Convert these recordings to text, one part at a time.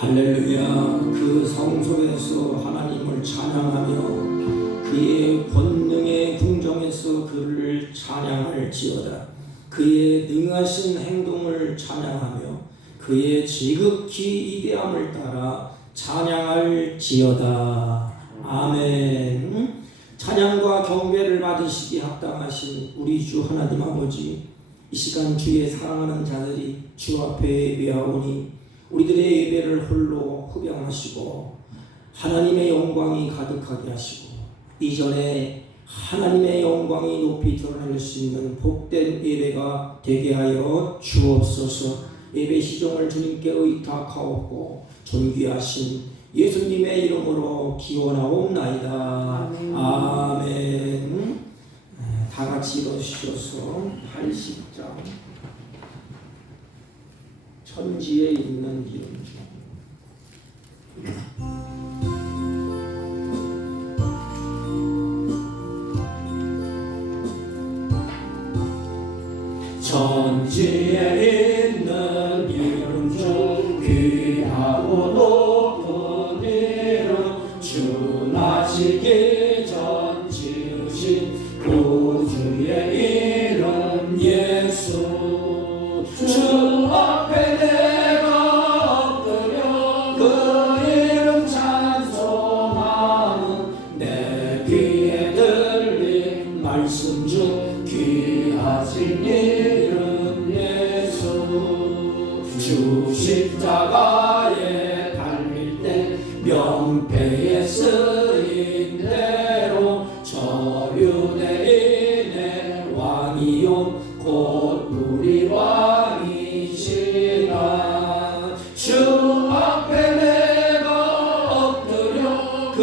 할렐루야. 그 성소에서 하나님을 찬양하며 그의 권능의 궁정에서 그를 찬양할지어다. 그의 능하신 행동을 찬양하며 그의 지극히 위대함을 따라 찬양할지어다. 아멘. 찬양과 경배를 받으시기 합당하신 우리 주 하나님 아버지, 이 시간 주의 사랑하는 자들이 주 앞에 예배하오니 우리들의 예배를 홀로 흡양하시고 하나님의 영광이 가득하게 하시고 이전에 하나님의 영광이 높이 드러날 수 있는 복된 예배가 되게 하여 주옵소서. 예배 시종을 주님께 의탁하옵고 존귀하신 예수님의 이름으로 기원하옵나이다. 아멘. 다 같이 일어서셔서 80장 천지에 있는 이름 중 천지에 있는 이름 중 귀하고 높은 이름 주 나시기 전 지으신 구주의 이름 예수. 주 앞에 내가 엎드려 그 이름 찬송하는 내 귀에 들린 말씀 중 귀하신 이름 예수. 주 십자가에 달릴 때 명패에 쓰인 대로 저 유대인의 왕이요 곧 우리 왕이시라. 주 앞에 내가 엎드려 그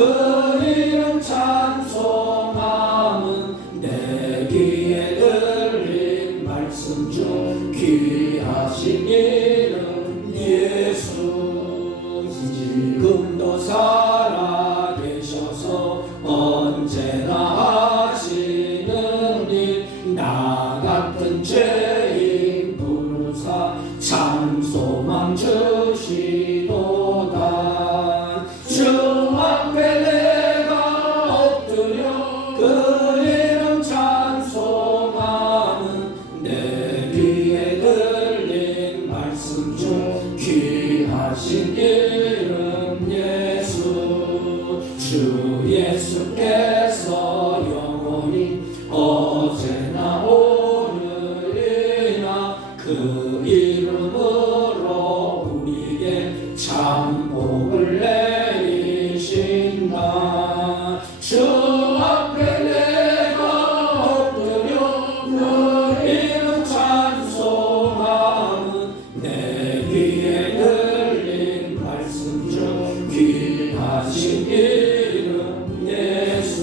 이름 찬송하는 내 귀에 들린 말씀 중 귀하신 이름 예수. 지금도 살아계셔서 언제나 하시는 일 나 같은 죄인 부르사 참 소망 주시도다. 주 앞에 내가 엎드려 그 이름 찬송하는 내 귀에 들린 말씀 중 귀하신 이름 예수. 주 예수께서 영원히 어제나 오늘이나 그 이름으로 우리에게 참 복을 내리신다. 주 앞에 내가 엎드려 그 이름 찬송하는 내 귀에 들린 말씀 중 귀하신 이름 예수.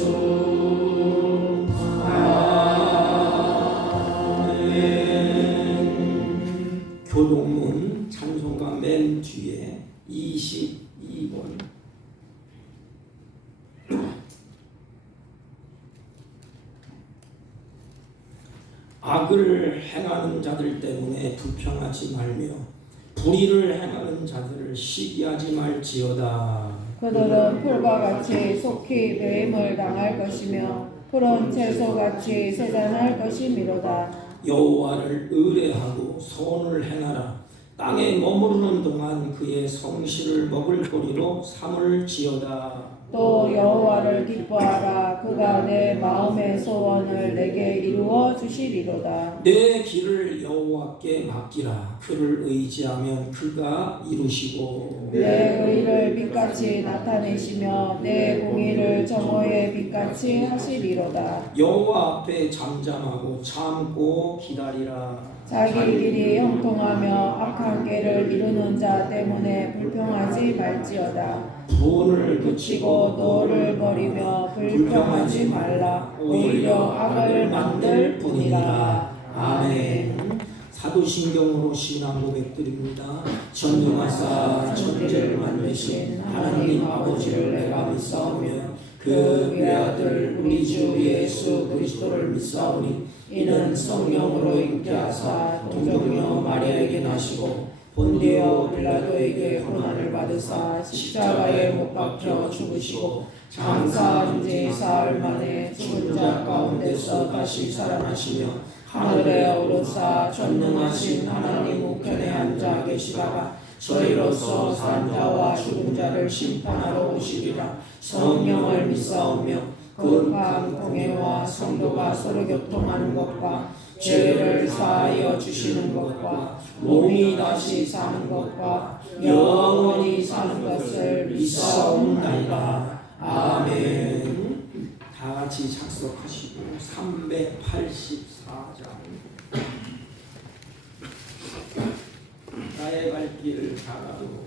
교동문 찬송가 맨 뒤에 22번. 악을 행하는 자들 때문에 불평하지 말며 불의를 행하는 자들을 시기하지 말지어다. 그들은 풀과 같이 속히 배임을 당할 것이며 푸른 채소같이 세잔할 것이미로다. 여호와를 의뢰하고 선을 행하라. 땅에 머무르는 동안 그의 성실을 먹을거리로 삼을지어다. 또 여호와를 기뻐하라. 그가 내 마음의 소원을 내게 이루어 주시리로다. 내 길을 여호와께 맡기라. 그를 의지하면 그가 이루시고 내 의를 빛같이 나타내시며 내 공의를 정오의 빛같이 하시리로다. 여호와 앞에 잠잠하고 참고 기다리라. 자기 길이 형통하며 악한 꾀를 이루는 자 때문에 불평하지 말지어다. 분을 그치고 노를 버리며 불평하지 말라. 오히려 악을 만들 뿐이라. 아멘. 사도신경으로 신앙 고백드립니다. 전능하사 천지를 만드신 하나님 아버지를 내가 믿사오며 그 외아들 우리 주 예수 그리스도를 믿사오니 이는 성령으로 잉태하사 동정녀 마리아에게 나시고 본디오 빌라도에게 고난을 받으사 십자가에 못 박혀 죽으시고 장사한 지 사흘 만에 죽은 자 가운데서 다시 살아나시며 하늘에 오르사 전능하신 하나님 우편에 앉아 계시다가 저희로서 산 자와 죽은 자를 심판하러 오시리라. 성령을 믿사오며 거룩한 공회와 성도가 서로 교통하는 것과 죄를 사하여 주시는 것과 몸이 다시 사는 것과 영원히 사는 것을 믿사옵나이다. 아멘. 다 같이 작석하시고 384장 나의 발길을 가라도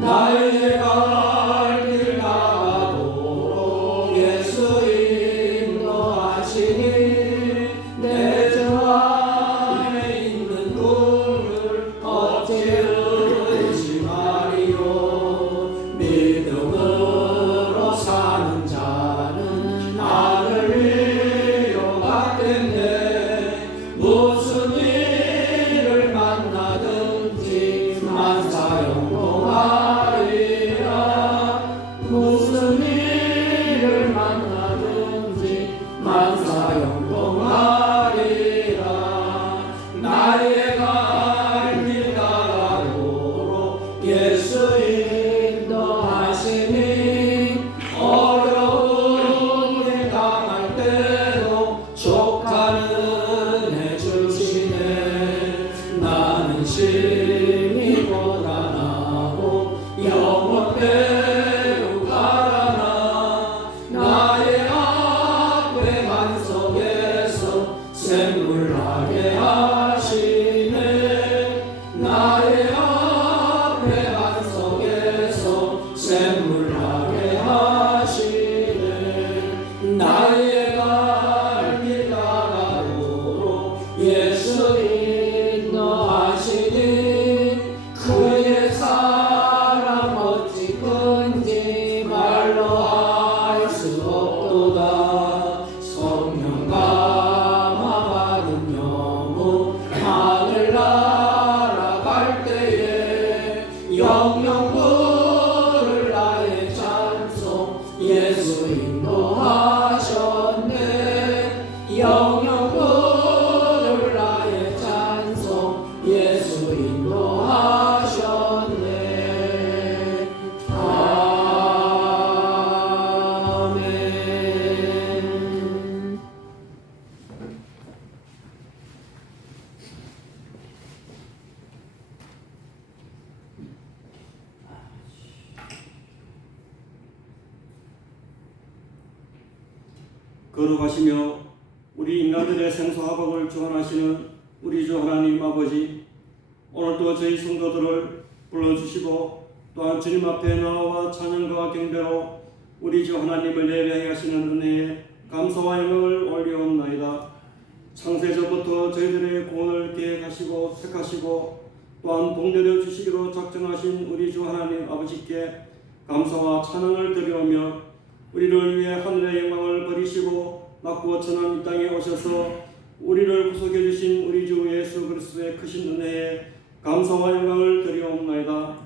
나의 발길 가도록 예수 인도하시니 내 주 안에 있는 눈을 어찌 말이요 믿음으로 사는 자는 나를 위로받겠네. 무슨 일을 만나든지 만사형통하리라. 무슨 일을 만나든지 만사형통하리라. 나의 발길 가도록 예수 인도하시니 어려운 일 당할 때도 족하는 해주시네. 나는 심히 고단하고 영원 배로 가라나. 나의 앞에 만석에서 샘물나게 하시네. 나의 앞에 만석에서 샘물나게 하시네. 나의 발길 가도록 예수 인도하시니 그의 사랑 어찌 큰지 말로 알 수 없도다. 성령 감화받은 영혼 하늘 날아갈 때에 영영 부를 나의 찬송 예수 인도하셨네. 영영 부를 나의 찬송 예수 인도하셨네. 아멘. 거룩하시며 우리 인간들의 생사화복을 주관하시는 우리 주 하나님 아버지, 오늘도 저희 성도들을 불러주시고 또한 주님 앞에 나와 찬양과 경배로 우리 주 하나님을 예배하게 하시는 은혜에 감사와 영광을 올리옵나이다. 창세전부터 저희들의 구원을 계획하시고 택하시고 또한 복내려 주시기로 작정하신 우리 주 하나님 아버지께 감사와 찬양을 드리오며 우리를 위해 하늘의 영광을 버리시고 낮고 천한 이 땅에 오셔서 우리를 구속해 주신 우리 주 예수 그리스도의 크신 은혜에 감사와 영광을 드리옵나이다.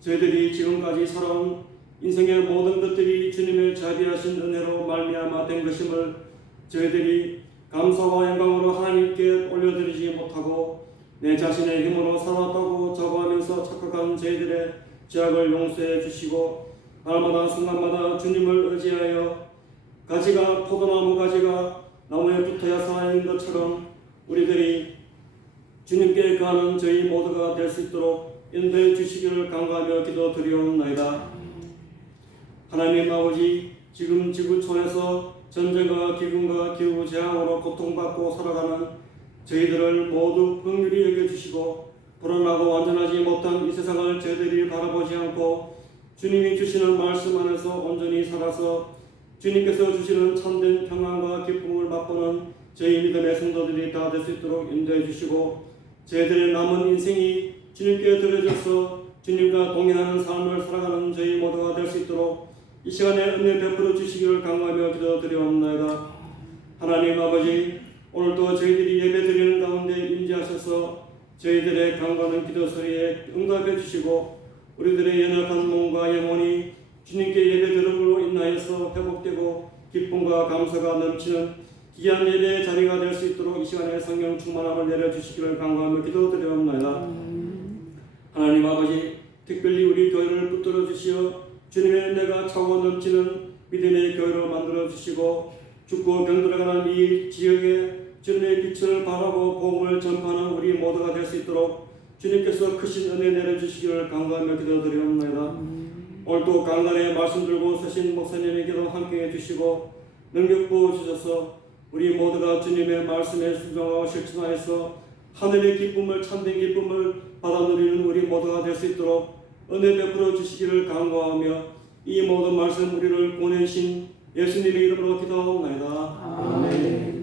저희들이 지금까지 살아온 인생의 모든 것들이 주님의 자비하신 은혜로 말미암아 된 것임을 저희들이 감사와 영광으로 하나님께 올려드리지 못하고 내 자신의 힘으로 살았다고 자부하면서 착각한 저희들의 죄악을 용서해 주시고 날마다 순간마다 주님을 의지하여 가지가 포도나무 가지가 나무에 붙어야 살아있는 것처럼 우리들이 주님께 거하는 저희 모두가 될 수 있도록 인도해 주시기를 간구하며 기도드리옵나이다. 하나님 아버지, 지금 지구촌에서 전쟁과 기근과 기후재앙으로 고통받고 살아가는 저희들을 모두 긍휼히 여겨주시고 불안하고 완전하지 못한 이 세상을 저희들이 바라보지 않고 주님이 주시는 말씀 안에서 온전히 살아서 주님께서 주시는 참된 평안과 기쁨을 맛보는 저희 믿음의 성도들이 다 될 수 있도록 인도해 주시고 저희들의 남은 인생이 주님께 드려져서 주님과 동행하는 삶을 살아가는 저희 모두가 될 수 있도록 이 시간에 은혜 베풀어 주시기를 간구하며 기도드리옵나이다. 하나님 아버지, 오늘도 저희들이 예배드리는 가운데 임재하셔서 저희들의 간구하는 기도 소리에 응답해 주시고 우리들의 연약한 몸과 영혼이 주님께 예배드림으로 인하여서 회복되고 기쁨과 감사가 넘치는 귀한 예배의 자리가 될 수 있도록 이 시간에 성령 충만함을 내려주시기를 간구하며 기도드리옵나이다. 하나님 아버지, 특별히 우리 교회를 붙들어 주시어 주님의 은혜가 차고 넘치는 믿음의 교회로 만들어 주시고 죽고 병들어가는 이 지역에 주님의 빛을 바라고 복음을 전파하는 우리 모두가 될 수 있도록 주님께서 크신 은혜 내려주시기를 간구하며 기도드리옵나이다. 오늘도 강단에 말씀 들고 서신 목사님에게도 함께해 주시고 능력 부어 주셔서 우리 모두가 주님의 말씀에 순종하고 실천하여서 하늘의 기쁨을 참된 기쁨을 받아 누리는 우리 모두가 될 수 있도록 은혜 베풀어 주시기를 간구하며 이 모든 말씀 우리를 보내신 예수님의 이름으로 기도하옵나이다. 아멘.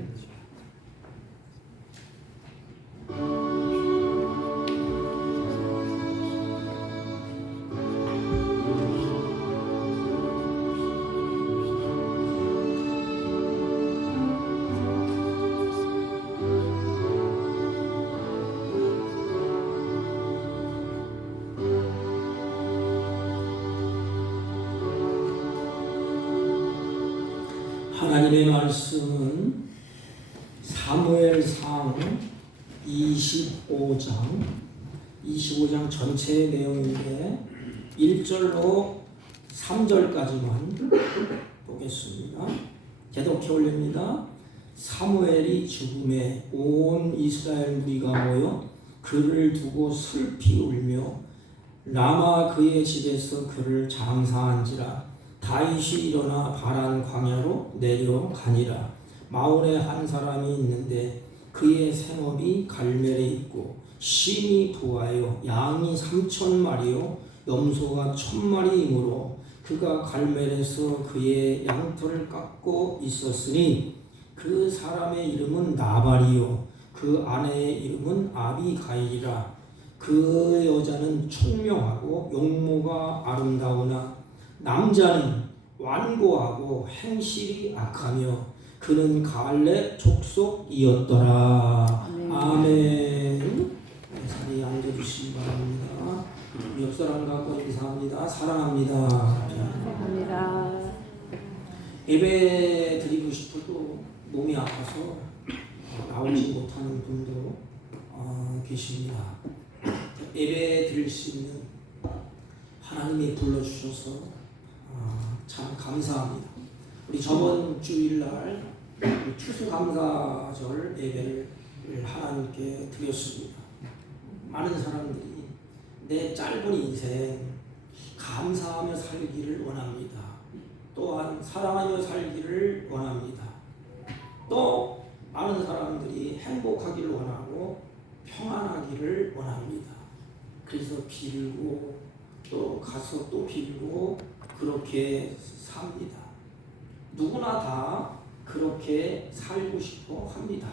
하나님의 말씀은 사무엘상 25장 전체의 내용인데 1절로 3절까지만 보겠습니다. 개독해 올립니다. 사무엘이 죽음에 온 이스라엘 무리가 모여 그를 두고 슬피 울며 라마 그의 집에서 그를 장사한지라. 다윗이 일어나 바란 광야로 내려가니라. 마온에 한 사람이 있는데 그의 생업이 갈멜에 있고 심이 부하여 양이 3,000마리요 염소가 1,000마리이므로 그가 갈멜에서 그의 양털을 깎고 있었으니 그 사람의 이름은 나발이요 그 아내의 이름은 아비가일이라. 그 여자는 총명하고 용모가 아름다우나 남자는 완고하고 행실이 악하며 그는 갈렙 족속이었더라. 아멘. 자리에 앉아주시기 바랍니다. 옆 사람 갖고 인사합니다. 사랑합니다. 감사합니다. 예배 드리고 싶어도 몸이 아파서 나오지 못하는 분도 계십니다. 예배 드릴 수 있는 하나님이 불러주셔서 참 감사합니다. 우리 저번 주일날 추수감사절 예배를 하나님께 드렸습니다. 많은 사람들이 내 짧은 인생 감사하며 살기를 원합니다. 또한 사랑하며 살기를 원합니다. 또 많은 사람들이 행복하기를 원하고 평안하기를 원합니다. 그래서 빌고 또 가서 또 빌고 그렇게 삽니다. 누구나 다 그렇게 살고 싶어 합니다.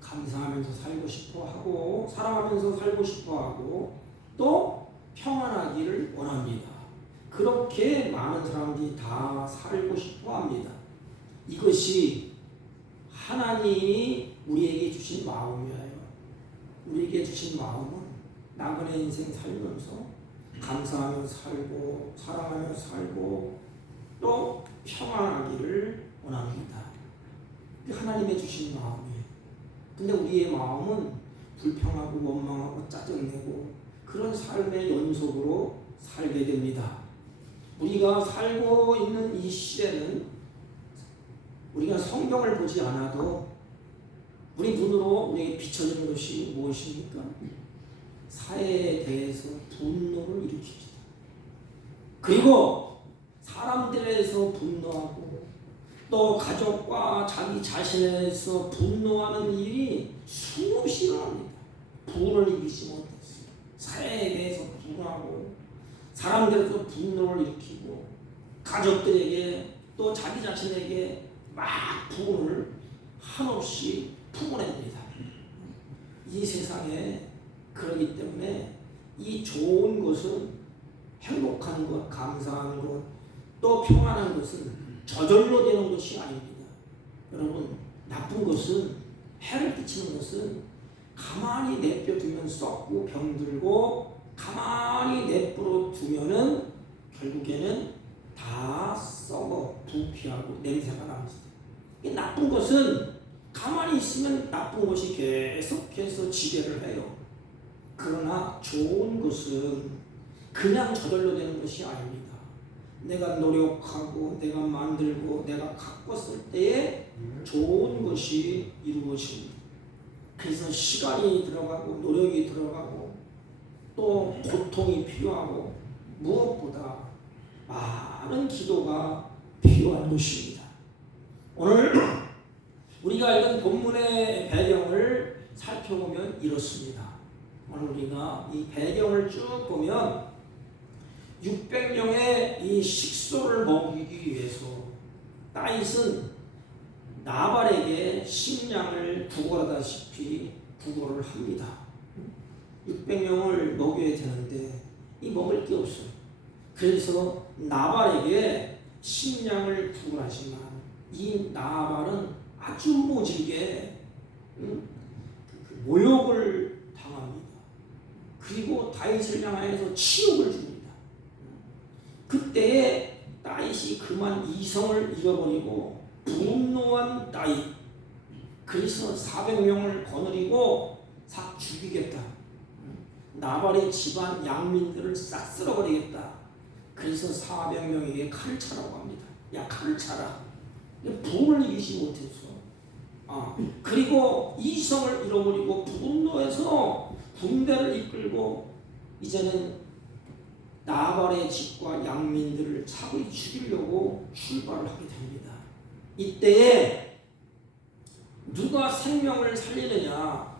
감사하면서 살고 싶어 하고 사랑하면서 살고 싶어 하고 또 평안하기를 원합니다. 그렇게 많은 사람들이 다 살고 싶어 합니다. 이것이 하나님이 우리에게 주신 마음이에요. 우리에게 주신 마음은 나그네 인생 살면서 감사하며 살고 사랑하며 살고 또 평안하기를 원합니다. 하나님의 주신 마음이에요. 근데 우리의 마음은 불평하고 원망하고 짜증내고 그런 삶의 연속으로 살게 됩니다. 우리가 살고 있는 이 시대는 우리가 성경을 보지 않아도 우리 눈으로 우리에게 비춰지는 것이 무엇입니까? 사회에 대해서 분노를 일으킵니다. 그리고 사람들에서 분노하고 또 가족과 자기 자신에서 분노하는 일이 수없이 일어납니다. 분을 이기지 못했어요. 사회에 대해서 분노하고 사람들에서 분노를 일으키고 가족들에게 또 자기 자신에게 막 분을 한없이 품어냅니다. 이 세상에 그러기 때문에 이 좋은 것은 행복한 것, 감사한 것, 또 평안한 것은 저절로 되는 것이 아닙니다. 여러분, 나쁜 것은, 해를 끼치는 것은 가만히 내버려두면 썩고 병들고, 가만히 내버려두면은 결국에는 다 썩어 부패하고 냄새가 납니다. 이 나쁜 것은 가만히 있으면 나쁜 것이 계속해서 지배를 해요. 그러나 좋은 것은 그냥 저절로 되는 것이 아닙니다. 내가 노력하고 내가 만들고 내가 가꿨을 때에 좋은 것이 이루어집니다. 그래서 시간이 들어가고 노력이 들어가고 또 고통이 필요하고 무엇보다 많은 기도가 필요한 것입니다. 오늘 우리가 읽은 본문의 배경을 살펴보면 이렇습니다. 오늘 우리가 이 배경을 쭉 보면 600명의 이 식소를 먹이기 위해서 다윗은 나발에게 식량을 구걸하다시피 구걸을 합니다. 600명을 먹여야 되는데 이 먹을 게 없어요. 그래서 나발에게 식량을 구걸하지만 이 나발은 아주 모질게 모욕을 당합니다. 그리고 다윗을 향하여서 치욕을 줍니다. 그때에 다윗이 그만 이성을 잃어버리고 분노한 다윗, 그래서 400명을 거느리고 싹 죽이겠다. 나발의 집안 양민들을 싹 쓸어버리겠다. 그래서 400명에게 칼을 차라고 합니다. 야, 칼을 차라. 부를 이기지 못해서. 그리고 이성을 잃어버리고 분노해서 군대를 이끌고 이제는 나발의 집과 양민들을 차분히 죽이려고 출발을 하게 됩니다. 이때에 누가 생명을 살리느냐?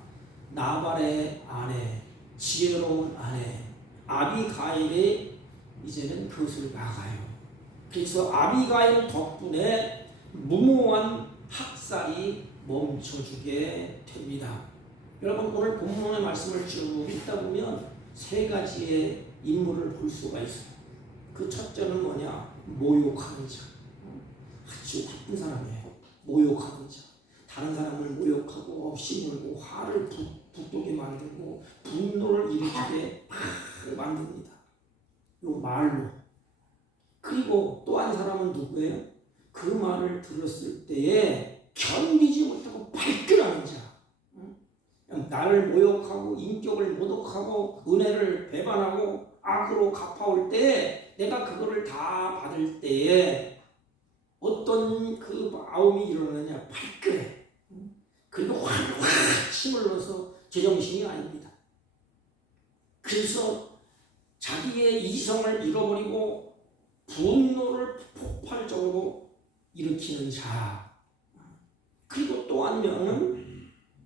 나발의 아내, 지혜로운 아내 아비가일이 이제는 그것을 막아요. 그래서 아비가일 덕분에 무모한 학살이 멈춰주게 됩니다. 여러분, 오늘 본문의 말씀을 쭉 읽다 보면 세 가지의 인물을 볼 수가 있어요. 그 첫째는 뭐냐? 모욕하는 자. 아주 나쁜 사람이에요. 모욕하는 자. 다른 사람을 모욕하고 업신여고 화를 북돋게 만들고 분노를 일으키게 만듭니다. 요 말로. 그리고 또 한 사람은 누구예요? 그 말을 들었을 때에 견디지 못하고 발끈하는 자. 나를 모욕하고 인격을 모독하고 은혜를 배반하고 악으로 갚아올 때에 내가 그거를 다 받을 때에 어떤 그 마음이 일어나냐? 발끈해. 그리고 확 힘을 넣어서 제정신이 아닙니다. 그래서 자기의 이성을 잃어버리고 분노를 폭발적으로 일으키는 자. 그리고 또 한 명은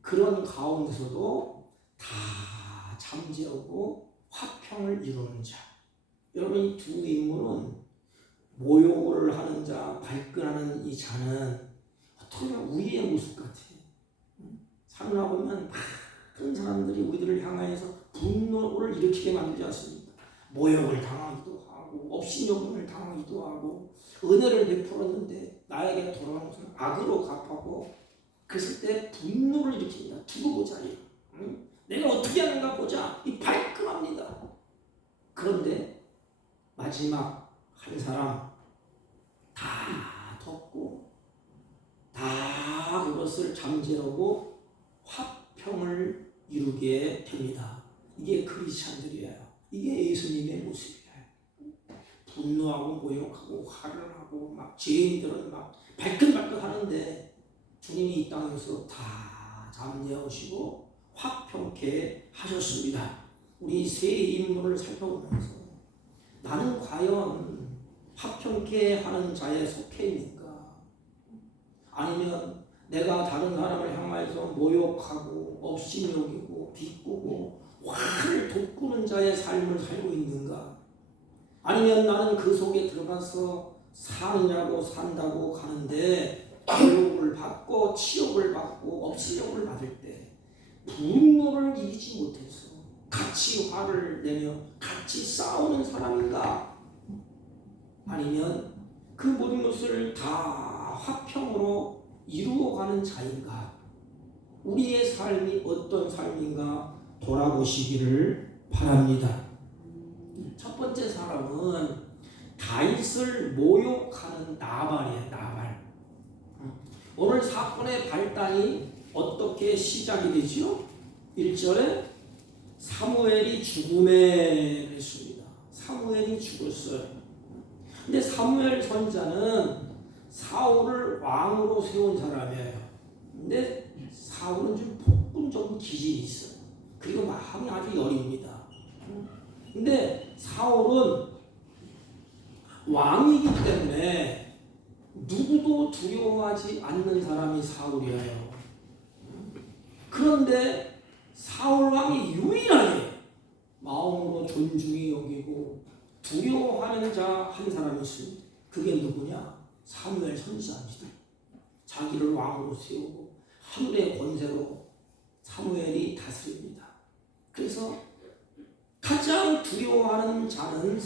그런 가운데서도 다 잠재우고 화평을 이루는 자. 여러분, 이 두 인물은 모욕을 하는 자, 발끈하는 이 자는 어떻게 보면 우리의 모습 같아요. 살다 보면 많은 사람들이 우리들을 향하여서 분노를 일으키게 만들지 않습니까? 모욕을 당하기도 하고 업신여근을 당하기도 하고 은혜를 베풀었는데 나에게 돌아오는 것은 악으로 갚하고 그랬을 때 분노를 일으킵니다. 두고 보자. 내가 어떻게 하는가 보자. 이 발끈합니다. 그런데 마지막 한 사람 다 덮고 다 그것을 잠재우고 화평을 이루게 됩니다. 이게 크리스찬들이에요. 이게 예수님의 모습이에요. 분노하고 모욕하고 화를 하고 막 죄인들은 막 발끈발끈 하는데 주님이 이 땅에서 다 잠재우시고 화평케 하셨습니다. 우리 세 인물을 살펴보면서 나는 과연 화평케 하는 자에 속해 있는가? 아니면 내가 다른 사람을 향하여서 모욕하고 업신여기고 비꼬고 화를 돋구는 자의 삶을 살고 있는가? 아니면 나는 그 속에 들어가서 사느냐고 산다고 가는데 모욕을 받고 치욕을 받고 업신여기를 받을 때 분노를 이기지 못해서 같이 화를 내며 같이 싸우는 사람인가? 아니면 그 모든 것을 다 화평으로 이루어가는 자인가? 우리의 삶이 어떤 삶인가 돌아보시기를 바랍니다. 첫 번째 사람은 다윗을 모욕하는 나발이에요. 나발. 오늘 사건의 발단이 어떻게 시작이 되죠? 1절에 사무엘이 죽음에 그랬습니다. 사무엘이 죽었어요. 근데 사무엘 선지자는 사울을 왕으로 세운 사람이에요. 근데 사울은 좀 폭군적인 기질이 있어요. 그리고 마음이 아주 여립니다. 근데 사울은 왕이기 때문에 누구도 두려워하지 않는 사람이 사울이에요. 그런데 사울 왕이 유일하게 마음으로 존중히 여기고 두려워하는 자 한 사람이 있습니다. 그게 누구냐? 사무엘 선지자입니다. 자기를 왕으로 세우고 하늘의 권세로 사무엘이 다스립니다. 그래서 가장 두려워하는 자는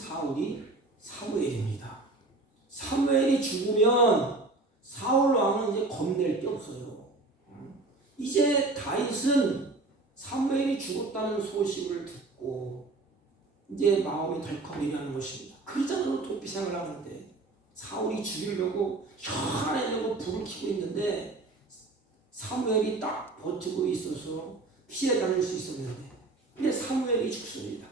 사무엘입니다. 사무엘이 죽으면 사울 왕은 이제 겁낼 게 없어요. 이제 다윗은 사무엘이 죽었다는 소식을 듣고 이제 마음이 덜컥 일어나는 것입니다. 그러자로 도피 생활을 하는데 사울이 죽이려고 혀내려고 불을 켜고 있는데 사무엘이 딱 버티고 있어서 피해 다닐 수 있었는데 근데 사무엘이 죽습니다.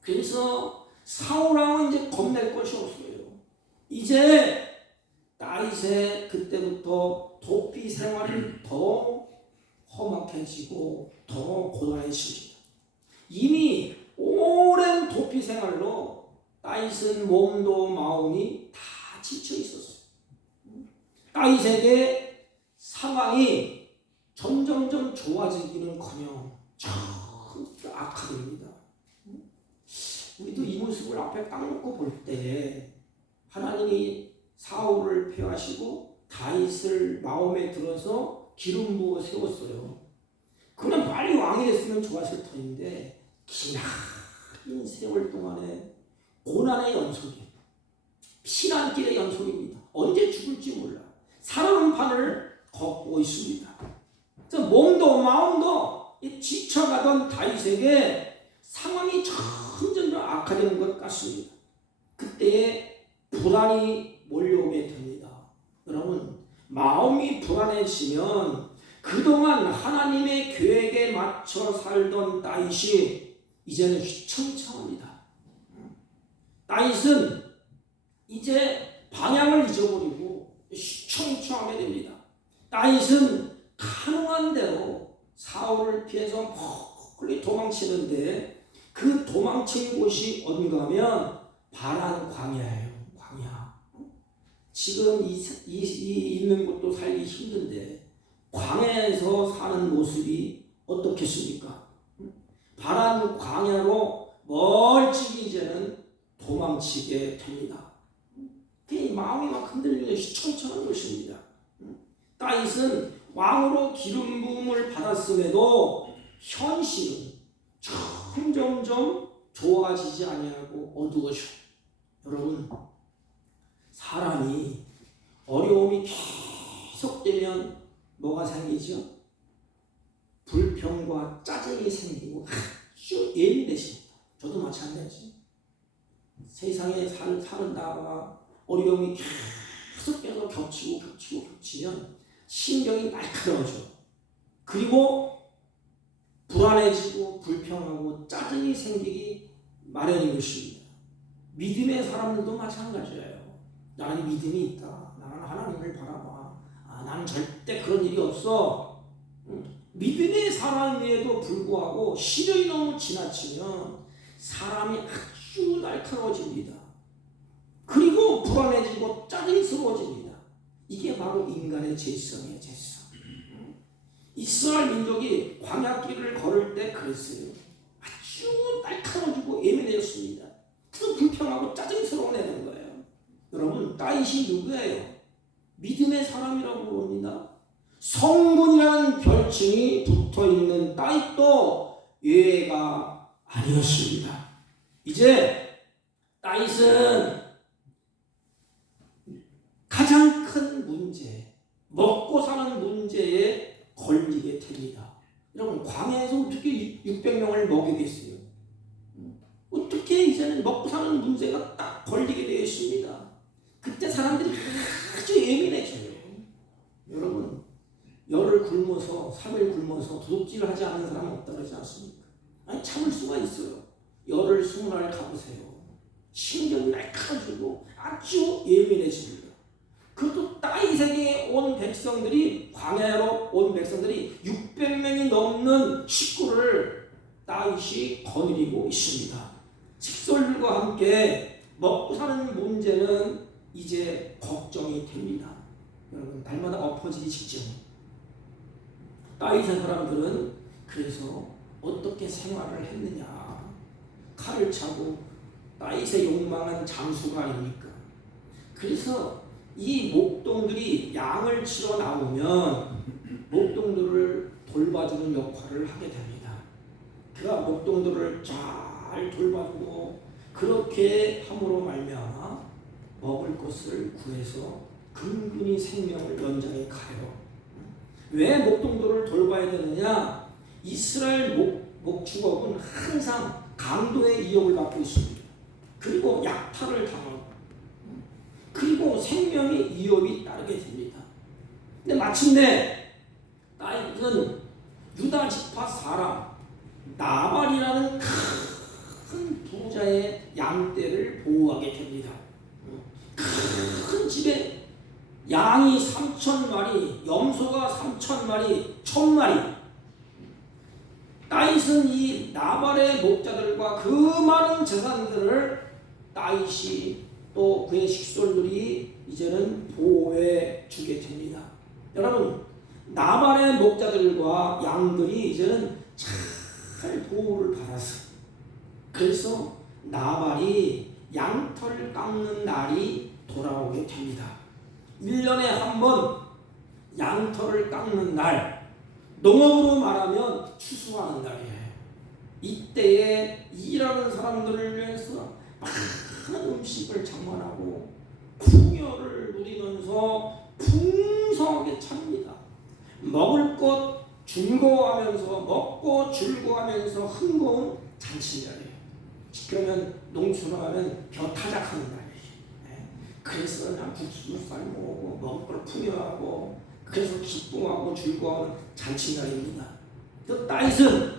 그래서 사울 왕은 이제 겁낼 것이 없어요. 이제 다윗의 그때부터 도피 생활이 더 험악해지고 더 고단해집니다. 이미 오랜 도피 생활로 다윗은 몸도 마음이 다 지쳐 있었어요. 다윗에게 상황이 점점점 좋아지기는커녕 참 악화됩니다. 우리도 이 모습을 앞에 딱 놓고 볼 때 하나님이 사울을 폐하시고 다윗을 마음에 들어서 기름 부어 세웠어요. 그냥 빨리 왕이 됐으면 좋았을 터인데 기나긴 세월 동안에 고난의 연속이에요. 피난길의 연속입니다. 언제 죽을지 몰라. 살아오는 판을 걷고 있습니다. 그래서 몸도 마음도 지쳐가던 다윗에게 상황이 점점 악화되는 것 같습니다. 그때에 불안이 몰려오게 됩니다. 여러분, 마음이 불안해지면 그동안 하나님의 계획에 맞춰 살던 다윗이 이제는 휘청휘청합니다. 다윗은 이제 방향을 잊어버리고 휘청휘청하게 됩니다. 다윗은 가능한 대로 사울을 피해서 멀리 도망치는데 그 도망친 곳이 어딘가 하면 바란 광야예요. 광야. 지금 이 있는 곳도 살기 힘든데 광야에서 사는 모습이 어떻겠습니까? 바란 광야로 멀찍이 이제는 도망치게 됩니다. 마음이 막 흔들리는 휘청휘청한 것입니다. 다윗은 왕으로 기름 부음을 받았음에도 현실은 점점점 좋아지지 아니하고 어두워져. 여러분, 사람이 어려움이 계속되면 뭐가 생기죠? 불평과 짜증이 생기고 아주 예민해집니다. 저도 마찬가지. 세상에 사는다가 어려움이 계속해서 겹치면 신경이 날카로워져. 그리고 불안해지고 불평하고 짜증이 생기기 마련인 것입니다. 믿음의 사람들도 마찬가지예요. 나는 믿음이 있다. 나는 하나님을 바라봐. 나는 절대 그런 일이 없어. 믿음의 사람임에도 불구하고 시련이 너무 지나치면 사람이 아주 날카로워집니다. 그리고 불안해지고 짜증스러워집니다. 이게 바로 인간의 죄성이에요. 죄성. 이스라엘 민족이 광야길을 걸을 때 그랬어요. 아주 날카로워지고 예민해졌습니다. 그 불평하고 짜증스러워내는 거예요. 여러분, 다윗이 누구예요? 믿음의 사람이라고 부릅니다. 성군이라는 별칭이 붙어있는 다윗도 예외가 아니었습니다. 이제 다윗은 가장 큰 문제, 먹고 사는 문제에 걸리게 됩니다. 여러분, 광야에서 어떻게 600명을 먹이겠어요? 어떻게 이제는 먹고 사는 문제가 딱 걸리게 되어 있습니다. 그때 사람들이 아주 예민해져요. 여러분, 열흘 굶어서 3일 굶어서 도둑질을 하지 않는 사람은 없다 그러지 않습니까? 아니, 참을 수가 있어요. 열흘 20날 가보세요. 신경이 날카로워지고 아주 예민해집니다. 그것도 다윗에게 온 백성들이, 광야로 온 백성들이 600명이 넘는 식구를 다윗이 거느리고 있습니다. 식솔들과 함께 먹고 사는 문제는 이제 걱정이 됩니다. 여러분, 날마다 엎어지기 직전. 다윗의 사람들은 그래서 어떻게 생활을 했느냐. 칼을 차고 다윗의 욕망은 장수가 아닙니까? 그래서 이 목동들이 양을 치러 나오면 목동들을 돌봐주는 역할을 하게 됩니다. 그가 목동들을 잘 돌봐주고 그렇게 함으로 말미암아 먹을 것을 구해서 근근히 생명을 연장해 가요. 왜 목동들을 돌봐야 되느냐? 이스라엘 목축업은 항상 강도의 위협을 받고 있습니다. 그리고 약탈을 당하고, 그리고 생명의 위협이 따르게 됩니다. 근데 마침내 다윗은 유다 지파 사람 나발이라는 큰 부자의 양떼를 보호하게 됩니다. 큰 집에 양이 3,000마리, 염소가 3,000마리, 1,000마리. 다윗은 이 나발의 목자들과 그 많은 재산들을 다윗이 또 그의 식솔들이 이제는 보호해 주게 됩니다. 여러분, 나발의 목자들과 양들이 이제는 잘 보호를 받았어요. 그래서 나발이 양털을 깎는 날이 돌아오게 됩니다. 1년에 한 번 양털을 깎는 날, 농업으로 말하면 추수하는 날이에요. 이때에 일하는 사람들을 위해서 많은 음식을 장만하고 풍요를 누리면서 풍성하게 찹니다. 먹을 것 즐거워하면서, 먹고 즐거워하면서 흥거운 잔치날이에요. 그러면 농촌에 가면 벼타작하는 날이에요. 그래서 그냥 국수 삶고 먹을 걸 풍요하고, 그래서 기쁨하고 즐거워하는 잔치날입니다. 또 다윗은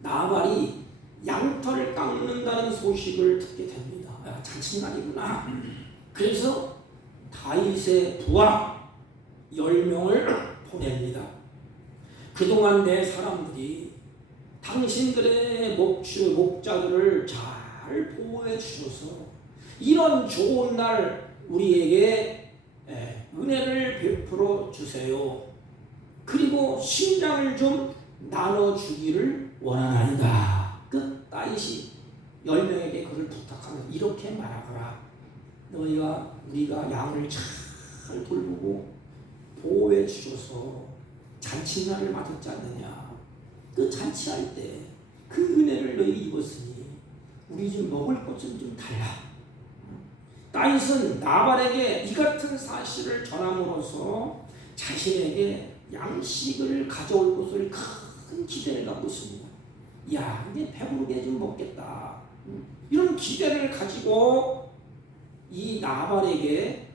나발이 양털을 깎는다는 소식을 듣게 됩니다. 야, 잔치날이구나. 그래서 다윗의 부하 10명을 보냅니다. 그동안 내 사람들이 당신들의 목자들을 잘 보호해 주셔서 이런 좋은 날 우리에게 은혜를 베풀어 주세요. 그리고 신장을 좀 나눠주기를 원하나이다. 그 다윗이 10명에게 그를 부탁하면서 이렇게 말하거라. 우리가 양을 잘 돌보고 보호해 주셔서 잔치날을 맞았지 않느냐. 그 잔치할 때 그 은혜를 너희 입었으니 우리 좀 먹을 것 좀 달라. 다윗은 나발에게 이 같은 사실을 전함으로써 자신에게 양식을 가져올 것을 큰 기대를 갖고 있습니다. 야, 이제 배부르게 좀 먹겠다. 이런 기대를 가지고 이 나발에게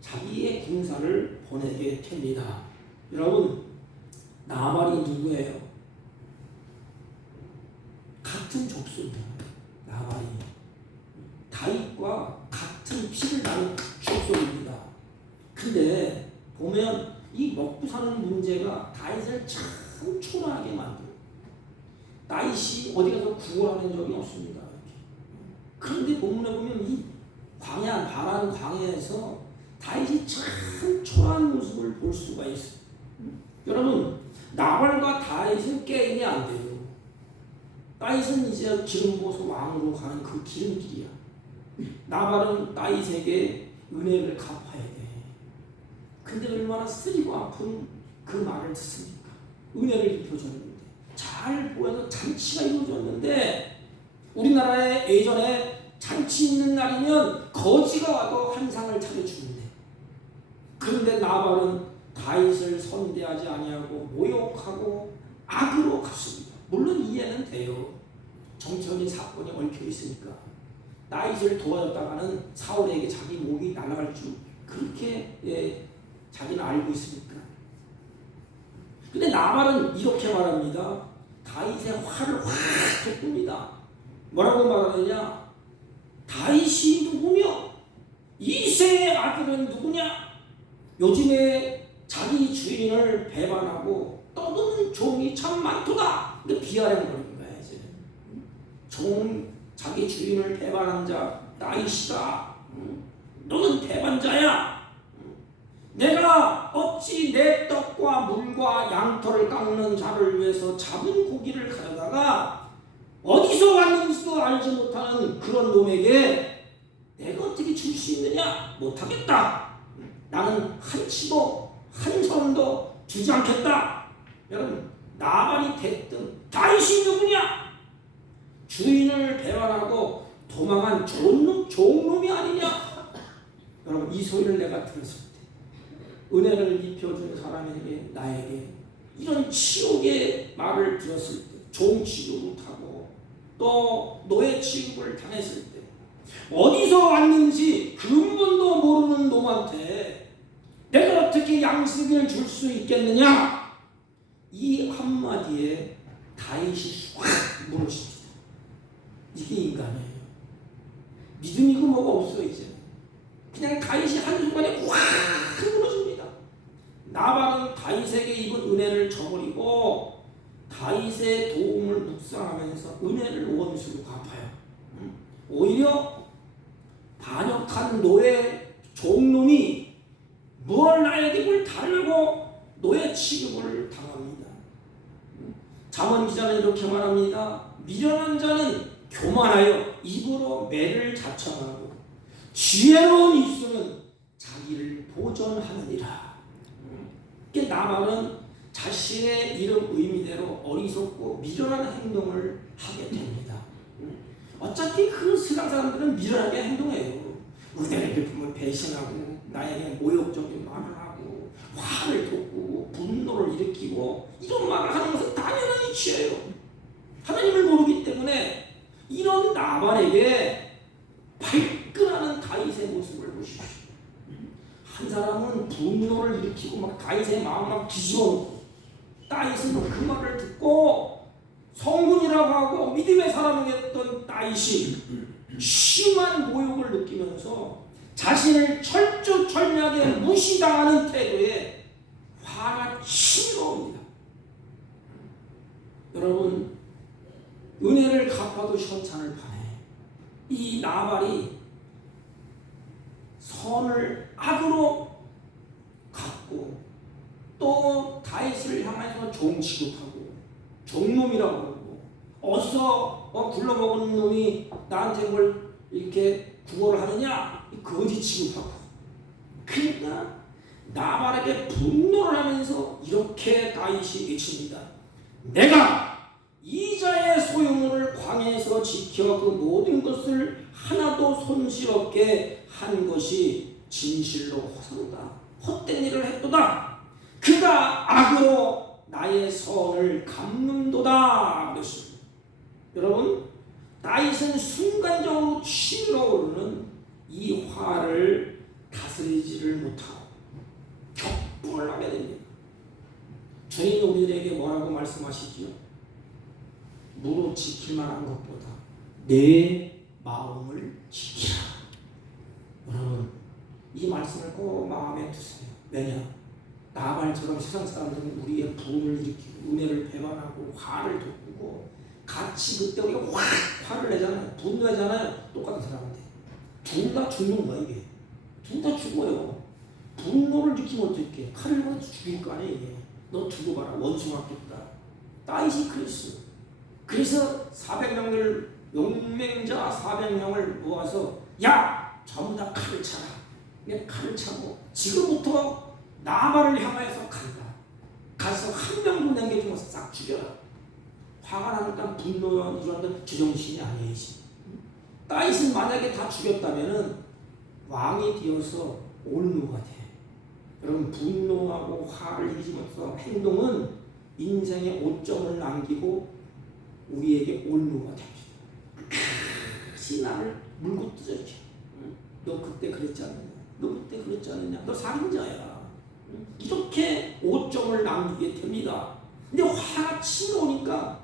자기의 군사를 보내게 됩니다. 여러분, 나발이 누구예요? 같은 족속입니다. 나발이 다윗과 같은 피를 나눈 족속입니다. 근데 보면 이 먹고 사는 문제가 다윗을 참 초라하게 만들어요. 다윗이 어디 가서 구걸하는 적이 없습니다. 그런데 본문에 보면 이 광야, 바란 광야에서 다윗이 참 초라한 모습을 볼 수가 있어요. 여러분, 나발과 다윗은 게임이 안 돼요. 다윗은 이제 기름 부어서 왕으로 가는 그 기름길이야. 나발은 다윗에게 은혜를 갚아야 돼. 근데 얼마나 쓰리고 아픈 그 말을 듣습니까? 은혜를 입혀줬는데, 잘 보여서 잔치가 이루어졌는데, 우리나라에 예전에 잔치 있는 날이면 거지가 와도 한 상을 차려주는데 그런데 나발은 다윗을 선대하지 아니하고 모욕하고 악으로 갔습니다. 물론 이해는 돼요. 정치적인 사건이 얽혀 있으니까. 다윗을 도와줬다가는 사울에게 자기 목이 날아갈 줄 그렇게 자기는 알고 있으니까. 근데 나발은 이렇게 말합니다. 다윗의 화를 확 돋굽니다. 뭐라고 말하느냐? 다윗이 누구며 이새의 아들은 누구냐? 요즘에 자기 주인을 배반하고 떠드는 종이 참 많도다. 근데 비아냥거리는 거야 이제. 자기 주인을 배반한 자 다윗이다. 너는 배반자야. 내가 어찌 내 떡과 물과 양털을 깎는 자를 위해서 잡은 고기를 가져다가 어디서 왔는지도 알지 못하는 그런 놈에게 내가 어떻게 줄 수 있느냐? 못하겠다. 나는 한 치도 한 점도 주지 않겠다. 여러분, 나발이 됐든 다윗이 누구냐? 주인을 배반하고 도망한 종놈이 아니냐? 여러분, 이 소리를 내가 들었을 때 은혜를 입혀준 사람에게 나에게 이런 치욕의 말을 들었을 때 종 취급을 못하고 또 노예 취급을 당했을 때 어디서 왔는지 근본도 모르는 놈한테 내가 어떻게 양식을 줄 수 있겠느냐? 이 한마디에 다윗이 확 무너집니다. 이게 인간이에요. 믿음이고 뭐가 없어 이제. 그냥 다윗이 한순간에 확 무너집니다. 나발은 다윗에게 입은 은혜를 저버리고 다윗의 도움을 묵상하면서 은혜를 원수로 갚아요. 오히려 반역한 노예 종놈이 뭘 나에게 뭘 달라고 노예 취급을 당합니다. 잠언 기자는 이렇게 말합니다. 미련한 자는 교만하여 입으로 매를 자청하고 지혜로운 입술은 자기를 보존하느니라. 나발은 자신의 이름 의미대로 어리석고 미련한 행동을 하게 됩니다. 어차피 그 세상 사람들은 미련하게 행동해요. 은혜를 베풀면 배신하고 나에게 모욕적인 말을 하고 화를 돋구고 분노를 일으키고 이런 말을 하는 것은 당연한 이치예요. 하나님을 모르기 때문에 이런 나발에게 발끈하는 다윗의 모습을 보십시오. 한 사람은 분노를 일으키고 막 다윗의 마음을 막 뒤집어놓고 다윗은 그 말을 듣고 성군이라고 하고 믿음의 사람이었던 다윗이 심한 모욕을 느끼면서 자신을 철저철미하게 무시당하는 태도에 화가 치밀어 옵니다. 여러분, 은혜를 갚아도 현찬을 파네. 이 나발이 선을 악으로 갚고 또 다윗을 향해서 종 취급하고 종놈이라고 하고 어디서 굴러먹은 놈이 나한테 뭘 이렇게 구걸을 하느냐 거지 취급하고. 그러니까 나발에게 분노를 하면서 이렇게 다윗이 외칩니다. 내가 이자의 소유물을 광야에서 지켜 그 모든 것을 하나도 손실 없게 한 것이 진실로 허사로다. 헛된 일을 했도다. 그가 악으로 나의 선을 갚는도다. 그랬습니다. 여러분, 다윗은 순간적으로 치밀어 오르는 이 화를 다스리지를 못하고 격분을 하게 됩니다. 저희 우리들에게 뭐라고 말씀하시지요? 무릇 지킬 만한 것보다 내 마음을 지키라. 여러분, 이 말씀을 꼭 마음에 두세요. 왜냐? 나발처럼 세상 사람들은 우리의 부흥을 일으키고 은혜를 배반하고 화를 돋구고 같이 그때 우리가 확 화를 내잖아요. 분노하잖아요. 똑같은 사람인데 둘 다 죽는 거야. 이게 둘 다 죽어요. 분노를 느끼면 어떻게 칼을 가서 죽일 거 아니에요. 이게 너 두고 봐라. 원수 같겠다. 다윗이 그랬어. 그래서 400명을 용맹자 400명을 모아서 야 전부 다 칼을 차라. 칼을 차고 지금부터 나발을 향해서 간다. 가서 한 명도 남겨주면 싹 죽여라. 화가 나니까 분노한 이런 주정신이 아니지. 다윗은 만약에 다 죽였다면은 왕이 되어서 올무가 돼. 여러분, 분노하고 화를 이기지 못해서 행동은 인생의 오점을 남기고 우리에게 올무가 됩니다. 끝이 나를 물고 뜯어야지. 너 그때 그랬지 않느냐? 너 그때 그랬지 않느냐? 너 살인자야. 이렇게 오점을 남기게 됩니다. 근데 화가 치밀어오니까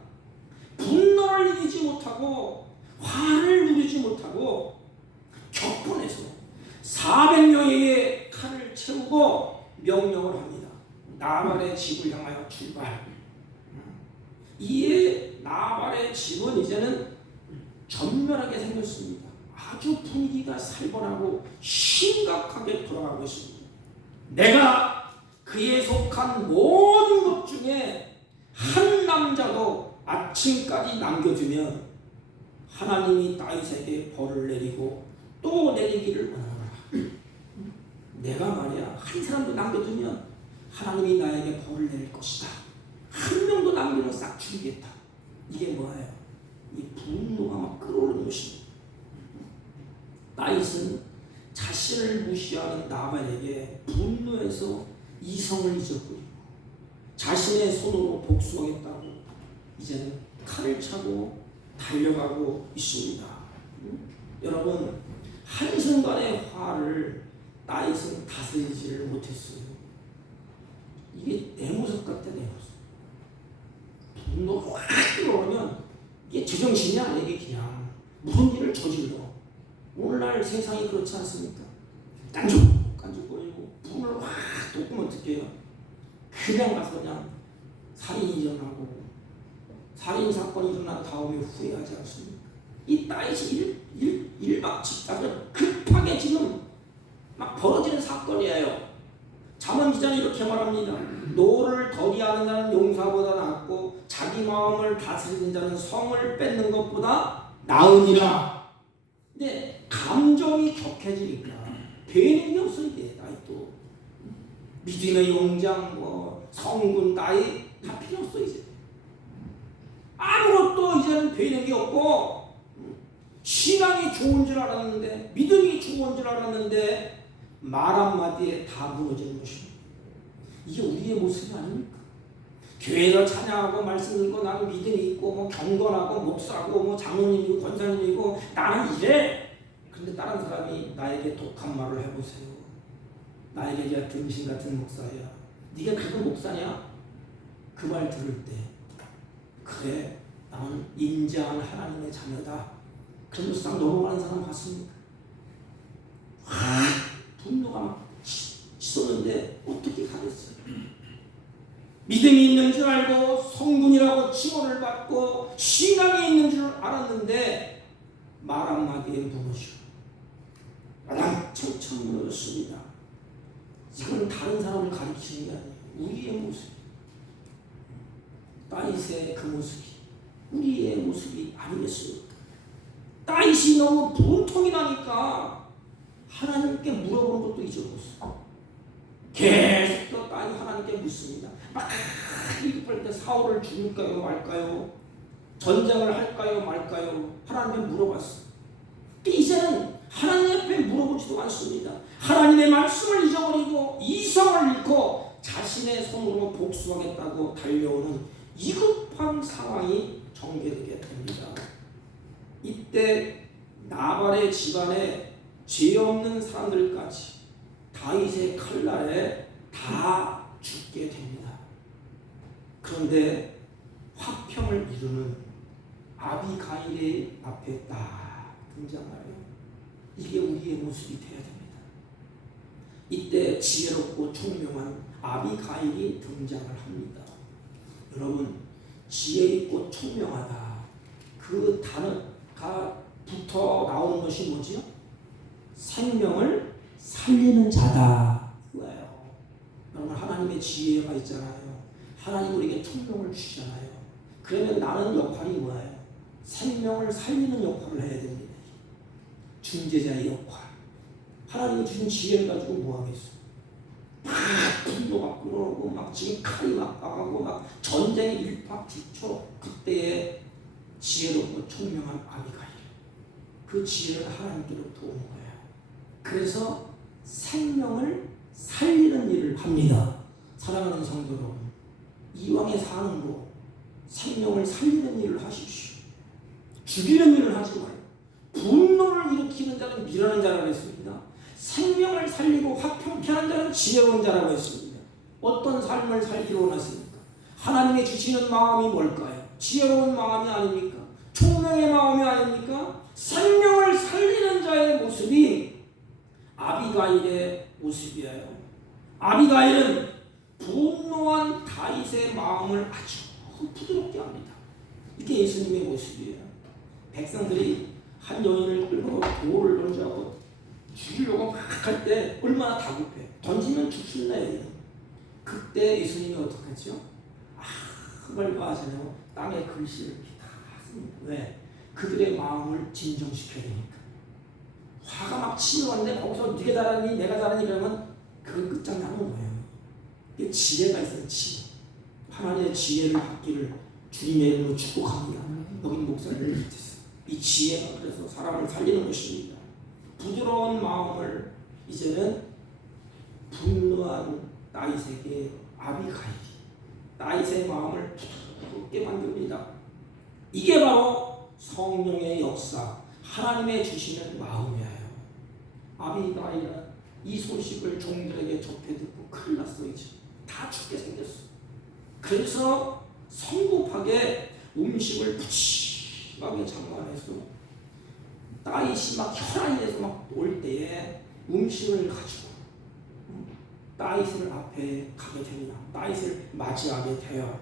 분노를 이기지 못하고 화를 누리지 못하고 격분해서 400명에게 칼을 채우고 명령을 합니다. 나발의 집을 향하여 출발. 이에 나발의 집은 이제는 전멸하게 생겼습니다. 아주 분위기가 살벌하고 심각하게 돌아가고 있습니다. 내가 그에 속한 모든 것 중에 한 남자도 아침까지 남겨두면 하나님이 다윗에게 벌을 내리고 또 내리기를 원하노라. 내가 말이야, 한 사람도 남겨두면 하나님이 나에게 벌을 내릴 것이다. 한 명도 남기면 싹 죽이겠다. 이게 뭐예요? 이 분노가 막 끓어오르는 것입니다. 다윗은 자신을 무시하는 나발에게 분노해서 이성을 잊어버리고 자신의 손으로 복수하겠다고 이제는 칼을 차고 달려가고 있습니다. 여러분, 한순간의 화를 다윗은 다스리지를 못했어요. 이게 내 모습 같아, 내 모습. 분노가 확 들어오면 이게 제정신이야, 이게 그냥 무슨 일을 저질러. 오늘날 세상이 그렇지 않습니까? 깐죽깐죽거리고 분을 확 돋구면 어떡해요? 그냥 가서 그냥 살인이 일어나고 살인 사건이 일어난 다음에 후회하지 않습니까? 이 다윗이 일박즉각을 급하게 지금 막 벌어지는 사건이에요. 잠언 기자는 이렇게 말합니다. 노를 더디하는 자는 용사보다 낫고 자기 마음을 다스리는 자는 성을 뺏는 것보다 나으니라. 근데 감정이 격해지니까 배는 없어 이게. 다윗도 믿음의 용장, 성군 다윗 다 필요 없어 이제. 아무것도 이제는 배는 게 없고 신앙이 좋은 줄 알았는데, 믿음이 좋은 줄 알았는데 말 한마디에 다 무너지는 것입니다. 이게 우리의 모습이 아닙니까? 교회를 찬양하고 말씀 읽고 나는 믿음이 있고 경건하고 목사고 장로님이고 권사님이고 나는 이래. 그런데 다른 사람이 나에게 독한 말을 해보세요. 나에게 이제 등신 같은 목사야. 네가 그거 목사냐? 그 말 들을 때 그래, 나는 인자한 하나님의 자녀다. 그런데 싹 넘어가는 사람 봤습니까? 분노가 막 치솟는데 어떻게 가겠어요? 믿음이 있는 줄 알고 성군이라고 칭호를 받고 신앙이 있는 줄 알았는데 말 한마디에 무너져 와장창창 무너졌습니다. 이건 다른 사람을 가리키는 게 아니에요. 우리의 모습, 다윗의 그 모습이 우리의 모습이 아니겠습니까? 다윗이 너무 분통이 나니까 하나님께 물어보는 것도 잊어버렸어. 계속 또 다윗이 하나님께 묻습니다. 막 이럴 때 사울을 죽일까요 말까요? 전쟁을 할까요 말까요? 하나님께 물어봤어. 이제는 하나님 앞에 물어보지도 않습니다. 하나님의 말씀을 잊어버리고 이성을 잃고 자신의 손으로 복수하겠다고 달려오는 위급한 상황이 전개되게 됩니다. 이때 나발의 집안에 죄 없는 사람들까지 다윗의 칼날에 다 죽게 됩니다. 그런데 화평을 이루는 아비가일의 앞에 딱 등장하여 이게 우리의 모습이 되어야 됩니다. 이때 지혜롭고 총명한 아비가일이 등장을 합니다. 여러분, 지혜 있고 총명하다, 그 단어가 붙어 나오는 것이 뭐지요? 생명을 살리는 자다. 그거예요. 여러분, 하나님의 지혜가 있잖아요. 하나님 우리에게 총명을 주시잖아요. 그러면 나는 역할이 뭐예요? 생명을 살리는 역할을 해야 됩니다. 중재자의 역할. 하나님이 주신 지혜를 가지고 뭐 하겠어? 막 분노가 끓어오고 막 지금 칼이 막 나가고 막 전쟁이 일박지초. 그때에 지혜롭고 총명한 아비가일, 그 지혜는 하나님께로부터 오는 거예요. 그래서 생명을 살리는 일을 합니다. 사랑하는 성도 여러분, 이왕에 사는 거 생명을 살리는 일을 하십시오. 죽이는 일을 하지 말고. 분노를 일으키는 자는 미련한 자라고 했습니다. 생명을 살리고 화평케 하는 자는 지혜로운 자라고 했습니다. 어떤 삶을 살기로 원하십니까? 하나님의 주시는 마음이 뭘까요? 지혜로운 마음이 아닙니까? 총명의 마음이 아닙니까? 생명을 살리는 자의 모습이 아비가일의 모습이에요. 아비가일은 분노한 다윗의 마음을 아주 부드럽게 합니다. 이게 예수님의 모습이에요. 백성들이 한 여인을 끌고 돌을 던져고 죽이려고 막 할 때 얼마나 다급해. 던지면 죽순다. 그때 예수님이 어떻게 했죠? 그걸 봐하잖아요. 땅에 글씨를 이렇게 다 씁니다. 왜? 그들의 마음을 진정시켜야 되니까. 화가 막 치밀었는데 거기서 네가 잘하니 내가 잘하니 그러면 그건 끝장나는 거예요. 이게 지혜가 있어요. 지혜. 하나님의 지혜를 받기를 주님의 이름으로 축복합니다. 여기 목사님을 비롯해서 이 지혜가 그래서 사람을 살리는 것입니다. 부드러운 마음을 이제는 분노한 다윗에게 아비가일이 다윗의 마음을 부드럽게 만듭니다. 이게 바로 성령의 역사, 하나님의 주시는 마음이에요. 아비가일은 이 소식을 종들에게 접해 듣고 큰일 났어. 이제 다 죽게 생겼어. 그래서 성급하게 음식을 푸짐하게 장만해서 다윗이 막 혈안이 돼서 막 올 때에 음식을 가지고 다윗을 앞에 가게 됩니다. 다윗을 맞이하게 돼요.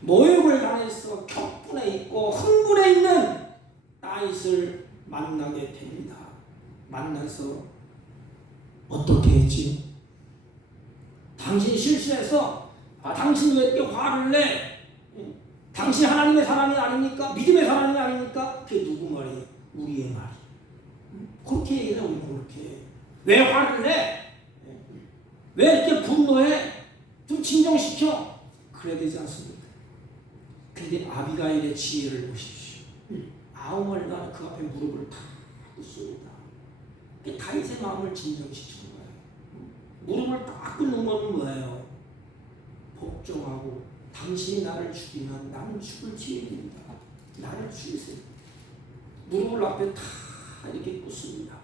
모욕을 당해서 격분해 있고 흥분해 있는 다윗을 만나게 됩니다. 만나서 어떻게 했지? 당신이 실수해서 당신이 왜 이렇게 화를 내? 당신 하나님의 사람이 아닙니까? 믿음의 사람이 아닙니까? 그게 누구 말이에요? 우리의 말이. 그렇게 얘기해요. 우리는 그렇게. 왜 화를 내? 왜 이렇게 분노해? 좀 진정시켜. 그래야 되지 않습니까? 근데 아비가일의 지혜를 보십시오. 아무 말이나 그 앞에 무릎을 다 꿇습니다. 다윗의 마음을 진정시키는 거예요. 무릎을 딱 꿇는 건 뭐예요? 복종하고 당신이 나를 죽이면 나는 죽을 지혜입니다. 나를 죽이세요. 무릎을 앞에 다 이렇게 꿇습니다.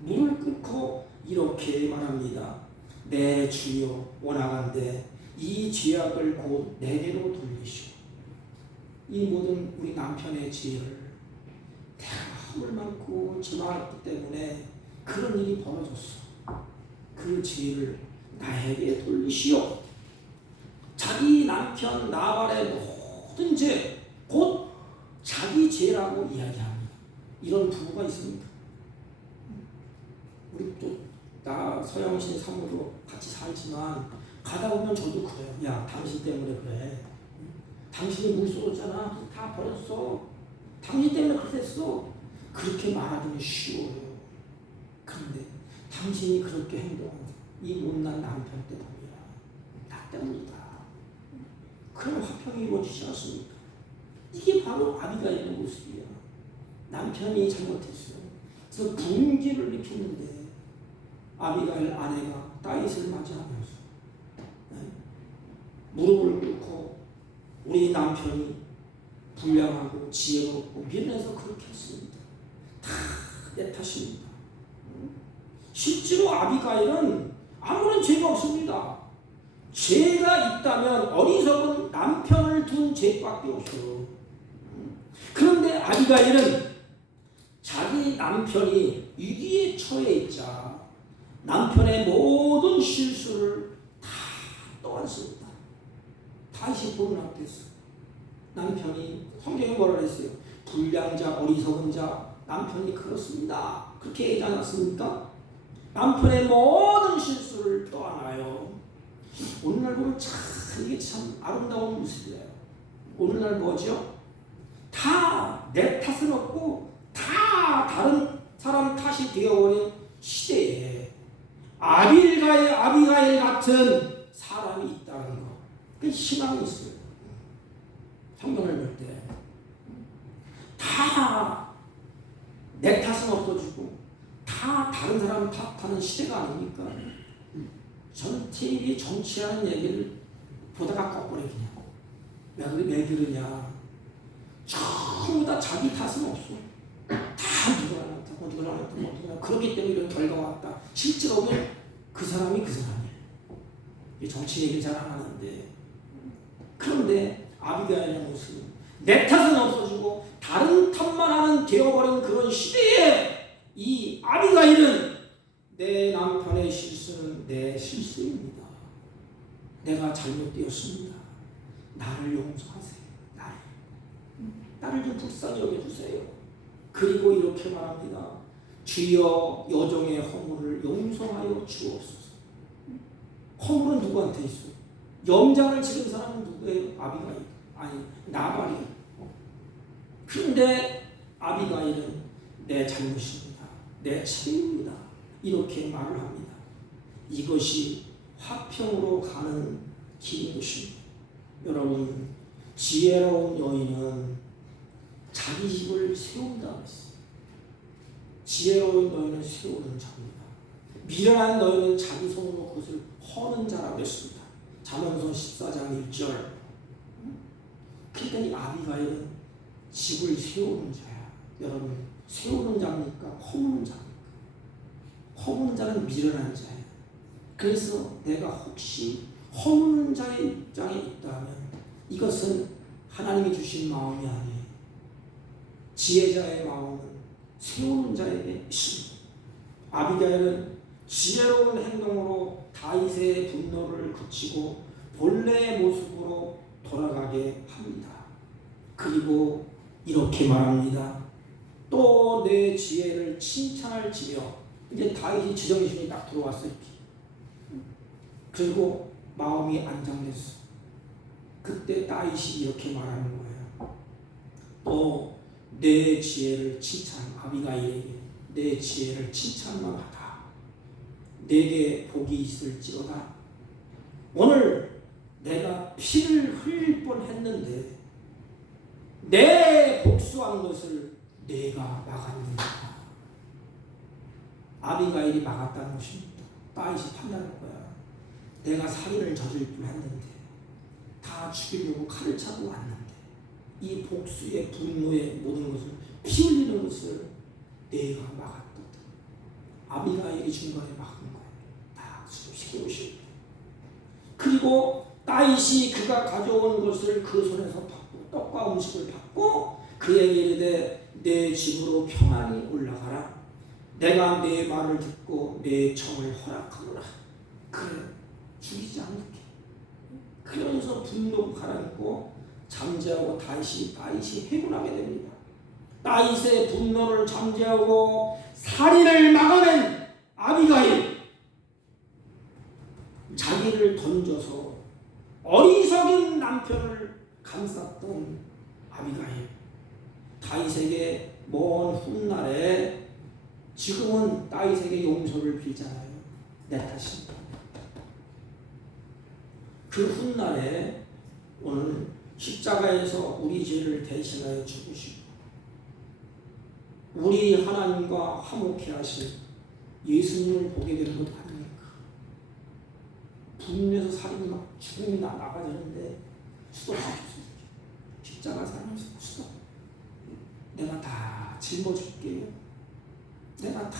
무릎을 꿇고 이렇게 말합니다. 내 주여 원하건대 이 죄악을 곧 내게로 돌리시오. 이 모든 우리 남편의 죄를 내가 허물 많고 저만했기 때문에 그런 일이 벌어졌어. 그 죄를 나에게 돌리시오. 자기 남편 나발의 모든 죄, 곧 자기 죄라고 이야기합니다. 이런 부부가 있습니까? 우리 또 나 서영신 사모도 같이 살지만 가다 보면 저도 그래요. 야, 당신 때문에 그래. 당신이 물 쏟았잖아. 다 버렸어. 당신 때문에 그랬어. 그렇게 말하기는 쉬워요. 그런데 당신이 그렇게 행동한 이 못난 남편 때문이야. 나 때문이다. 그럼 화평이 이루어지지 않습니까? 이게 바로 아비가일의 모습이야. 남편이 잘못했어요. 그래서 분기를 일으켰는데 아비가일 아내가 다윗을 맞이하면서 무릎을 꿇고 우리 남편이 불량하고 지혜롭고 미련해서 그렇게 했습니다. 다 내 탓입니다. 실제로 아비가일은 아무런 죄가 없습니다. 죄가 있다면 어리석은 남편을 둔 죄밖에 없어요. 그런데 아비가일은 자기 남편이 위기에 처해 있자 남편의 모든 실수를 다 떠안습니다. 다시 보는 앞에서 남편이 성경에 뭐라 그랬어요? 불량자, 어리석은 자, 남편이 그렇습니다. 그렇게 얘기하지 않았습니까? 남편의 모든 실수를 떠안아요. 오늘날 보면 참 이게 참 아름다운 모습이에요. 오늘날 뭐죠? 다 내 탓은 없고 다 다른 사람 탓이 되어버린 시대에 아비가일 같은 사람이 있다는 거. 그 희망이 있어요. 성경을 볼 때 다 내 탓은 없어지고 다 다른 사람 탓하는 시대가 아닙니까? 저는 TV에 정치하는 얘기를 보다가 꺼버려 그냥. 왜 그러냐. 전부 다 자기 탓은 없어. 다 누가 안 했다고 누가 안 했다고 그렇기 때문에 이런 결과가 왔다. 실제로 보면 그 사람이 그 사람이에요. 정치 얘기를 잘 안 하는데, 그런데 아비가일의 모습은 내 탓은 없어지고 다른 탓만 하는 되어버린 그런 시대에 이 아비가일은 내 남편의 실수는 내 실수입니다. 내가 잘못되었습니다. 나를 용서하세요. 나를 좀 불쌍히 여겨주세요. 그리고 이렇게 말합니다. 주여 여종의 허물을 용서하여 주옵소서. 허물은 누구한테 있어? 염장을 지른 사람은 누구예요? 아비가일. 아니, 나발이에요. 그런데 아비가일은 내 잘못입니다. 내 책임입니다. 이렇게 말을 합니다. 이것이 화평으로 가는 길인 것입니다. 여러분, 지혜로운 여인은 자기 집을 세운다 했어요. 지혜로운 여인은 세우는 자입니다. 미련한 너희는 자기 손으로 그것을 허는 자라고 했습니다. 잠언서 14장 1절. 그러니까 이 아비가일은 집을 세우는 자야. 여러분, 세우는 자입니까? 허무는 자입니까? 허무는 자는 미련한 자야. 그래서 내가 혹시 허무는 자의 입장에 있다면 이것은 하나님이 주신 마음이 아니에요. 지혜자의 마음은 세우는 자에게 있습니다. 아비가일은 지혜로운 행동으로 다윗의 분노를 그치고 본래의 모습으로 돌아가게 합니다. 그리고 이렇게 말합니다. 또 내 지혜를 칭찬할지며. 이제 다윗이 지정신이 딱 들어왔어요. 그리고 마음이 안정됐어. 그때 다윗이 이렇게 말하는 거예요. 또 내 지혜를 아비가일에게 내 지혜를 칭찬만 하다. 내게 복이 있을지로다. 오늘 내가 피를 흘릴 뻔했는데 내 복수한 것을 내가 막았느니라. 아비가일이 막았다는 것입니다. 다윗이 판단할 거야. 내가 살인을 저질 뻔했는데 다 죽이려고 칼을 차고 왔는데 이 복수의 분노의 모든 것을 피 흘리는 것을 내가 막았거든. 아비가일이 중간에 막은 거야. 다 수습시키고 싶어. 그리고 다윗이 그가 가져온 것을 그 손에서 받고 떡과 음식을 받고 그에게 이르되 내 집으로 평안히 올라가라. 내가 내 말을 듣고 내 청을 허락하노라. 그래, 죽이지 않을게. 그러면서 분노가 가라앉고 잠재하고 다윗이 해군하게 됩니다. 다윗의 분노를 잠재하고 살인을 막아낸 아비가일, 자기를 던져서 어리석은 남편을 감쌌던 아비가일, 다윗에게 먼 훗날에 지금은 다윗에게 용서를 빌잖아요. 내 탓입니다. 그 훗날에 오늘 십자가에서 우리 죄를 대신하여 죽으시고 우리 하나님과 화목케 하신 예수님을 보게 되는 것 아닙니까? 분노해서 살인이 막 죽음이 나가지는데 수도하셨어요. 십자가 사랑해서 수도. 내가 다 짊어줄게요. 내가 다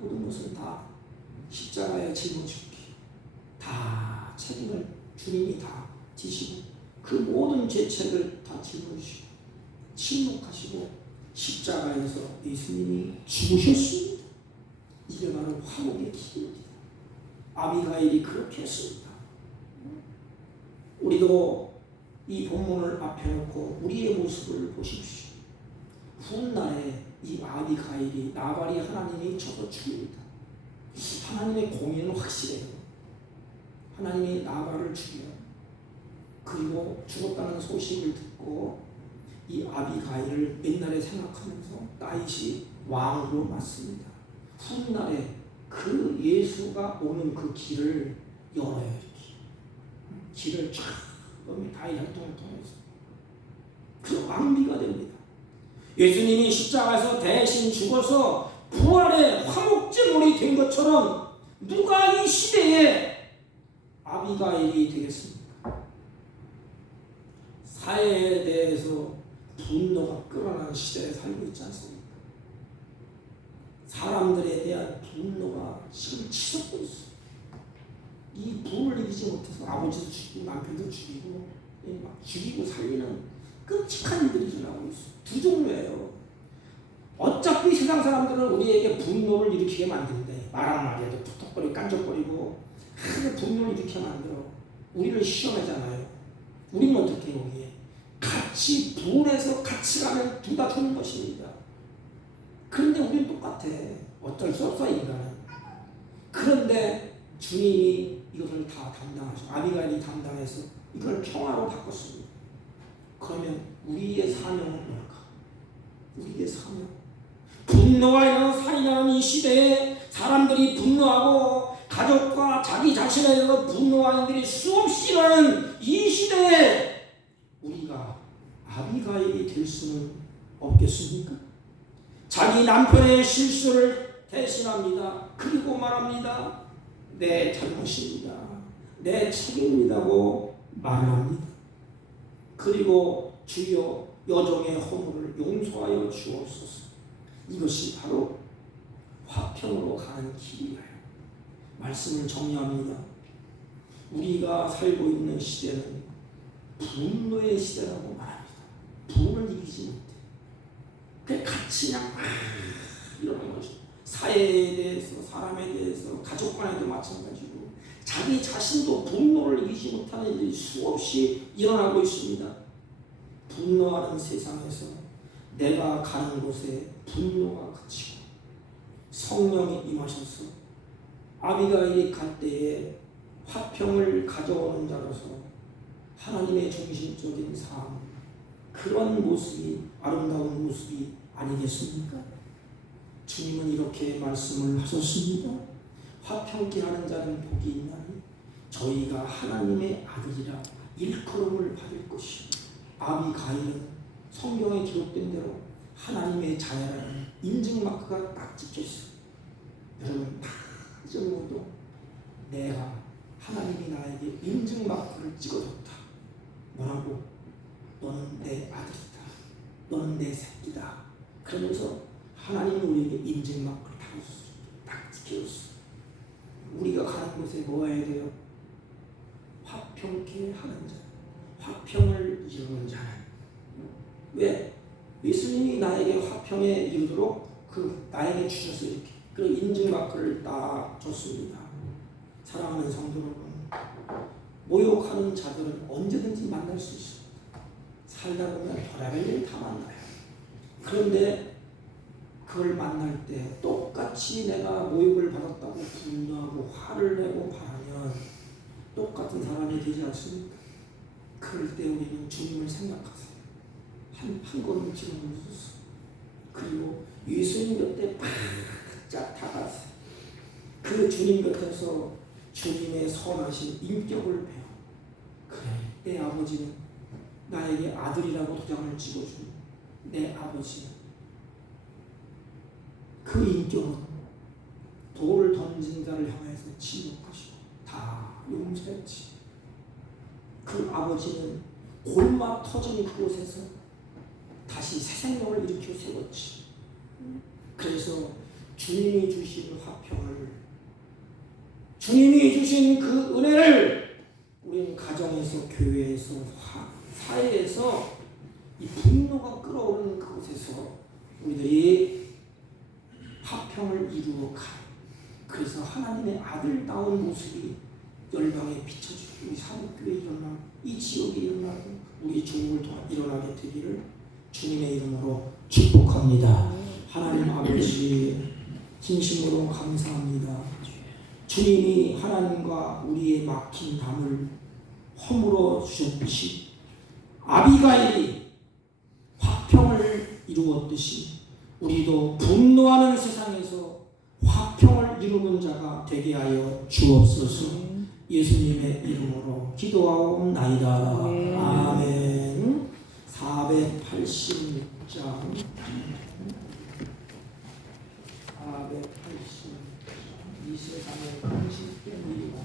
모든 것을 다 십자가에 짊어줄게. 다 책임을 주님이 다 지시고 그 모든 죄책을 다 짊어지시고 침묵하시고 십자가에서 예수님이 죽으셨습니다. 이게 바로 화목의 길입니다. 아비가일이 그렇게 했습니다. 우리도 이 본문을 앞에 놓고 우리의 모습을 보십시오. 훗날에 이 아비가일이 나발이 하나님이 쳐서 죽입니다. 하나님의 공의는 확실해요. 하나님이 나발을 죽여요. 그리고 죽었다는 소식을 듣고 이 아비가일을 옛날에 생각하면서 다윗이 왕으로 맞습니다. 훗날에 그 예수가 오는 그 길을 열어요. 이렇게. 길을 쫙 다윗 활동을 통해서 그 왕비가 됩니다. 예수님이 십자가에서 대신 죽어서 부활의 화목제물이 된 것처럼 누가 이 시대에 아비가일이 되겠습니까? 사회에 대해서 분노가 끌어나는 시대에 살고 있지 않습니까? 사람들에 대한 분노가 지금 치솟고 있어요. 이 분을 이기지 못해서 아버지도 죽이고 남편도 죽이고 막 죽이고 살리는 끔찍한 일들이 일어나고 있어요. 두 종류예요. 어차피 세상 사람들은 우리에게 분노를 일으키게 만드는데 말 한마디에도 툭툭거리고 깐족거리고 크게 분노를 일으키게 만들어. 우리를 시험하잖아요. 우리는 어떻게 해요? 우리에 같이 분해서 같이 가면 둘 다 좋은 것입니다. 그런데 우리는 똑같아. 어쩔 수 없어 인간은. 그런데 주님이 이것을 다 담당하시고 아비가일이 담당해서 이걸 평화로 바꿨습니다. 그러면 우리의 사명은 뭘까? 우리의 사명. 분노가 일어나는 살인하는 이 시대에 사람들이 분노하고 가족과 자기 자신에 대해서 분노하는 일들이 수없이 일어나는 이 시대에 우리가 아비가일이 될 수는 없겠습니까? 자기 남편의 실수를 대신합니다. 그리고 말합니다. 내 잘못입니다. 내 책임이라고 말을 합니다. 그리고 주여 여종의 허물을 용서하여 주옵소서. 이것이 바로 화평으로 가는 길이에요. 말씀을 정리합니다. 우리가 살고 있는 시대는 분노의 시대라고 말합니다. 분을 이기지 못해. 그냥 같이 그냥 이러는 거죠. 사회에 대해서, 사람에 대해서, 가족 간에도 마찬가지고 자기 자신도 분노를 이기지 못하는 일들이 수없이 일어나고 있습니다. 분노하는 세상에서 내가 가는 곳에 분노가 그치고 성령이 임하셔서 아비가일이 갈 때에 화평을 가져오는 자로서 하나님의 중심적인 삶, 그런 모습이 아름다운 모습이 아니겠습니까? 주님은 이렇게 말씀을 하셨습니다. 화평케 하는 자는 복이 있나니 저희가 하나님의 아들이라 일컬음을 받을 것이요. 아비가일은 성경에 기록된 대로 하나님의 자녀라는 인증마크가 딱 찍혀있어요. 여러분 다 잊어먹어도 내가 하나님이 나에게 인증마크를 찍어줬다. 뭐라고? 너는 내 아들이다. 너는 내 새끼다. 그러면서 하나님이 우리에게 인증마크를 딱 찍혀줬어요. 우리가 가는 곳에 뭐 해야 돼요? 화평케 하는 자, 화평을 이루는 자는. 왜? 예수님이 나에게 화평에 이르도록 나에게 주셔서 이렇게 그 인증마크를 딱 줬습니다. 사랑하는 성도 여러분, 모욕하는 자들은 언제든지 만날 수 있습니다. 살다 보면 별의별 일 다 만나요. 그런데 그걸 만날 때 똑같이 내가 모욕을 받았다고 분노하고 화를 내고 바라면 똑같은 사람이 되지 않습니까? 그럴 때 우리는 주님을 생각하세요. 한 걸음 지나면서 그리고 예수님 곁에 바짝 다가가세요. 그 주님 곁에서 주님의 선하신 인격을 배워. 그래, 내 아버지는 나에게 아들이라고 도장을 찍어준 내 아버지는 그 인격은 돌을 던진 자를 향해서 침묵하시고 다 용서했지. 그 아버지는 골마 터진 그곳에서 다시 새 생명을 일으켜 세웠지. 그래서 주님이 주신 화평을, 주님이 주신 그 은혜를 우리는 가정에서, 교회에서, 사회에서 이 분노가 끌어오르는 그곳에서 우리들이 화평을 이루어 가. 그래서 하나님의 아들다운 모습이 열방에 비춰주고 우리 사목교회에 일어나 이 지역에 일어나고 우리 조국을 통해 일어나게 되기를 주님의 이름으로 축복합니다. 하나님 아버지 진심으로 감사합니다. 주님이 하나님과 우리의 막힌 담을 허물어 주셨듯이 아비가일이 화평을 이루었듯이 우리도 분노하는 세상에서 화평을 이루는 자가 되게 하여 주옵소서. 예수님의 이름으로 기도하옵나이다. 아멘. 486장 480 이 세상의 30개 일이고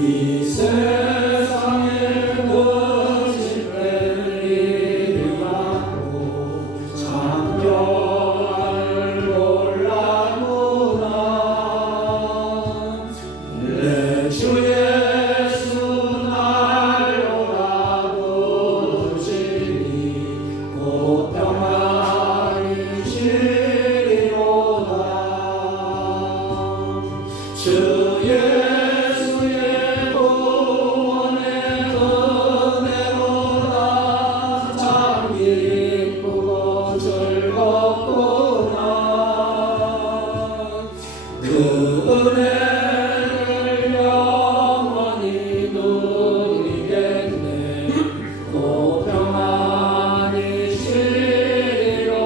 이 세상에 거짓된 일이 많고 참견을 몰라구나. 내 주 예수 날 오라부시니 곧 평안히 쉬리로다. 주 예수의 구원의 은혜로다. 참 기쁘고 즐겁구나. 그 은혜를 영원히 누리겠네. 곧 평안히 쉬리로다.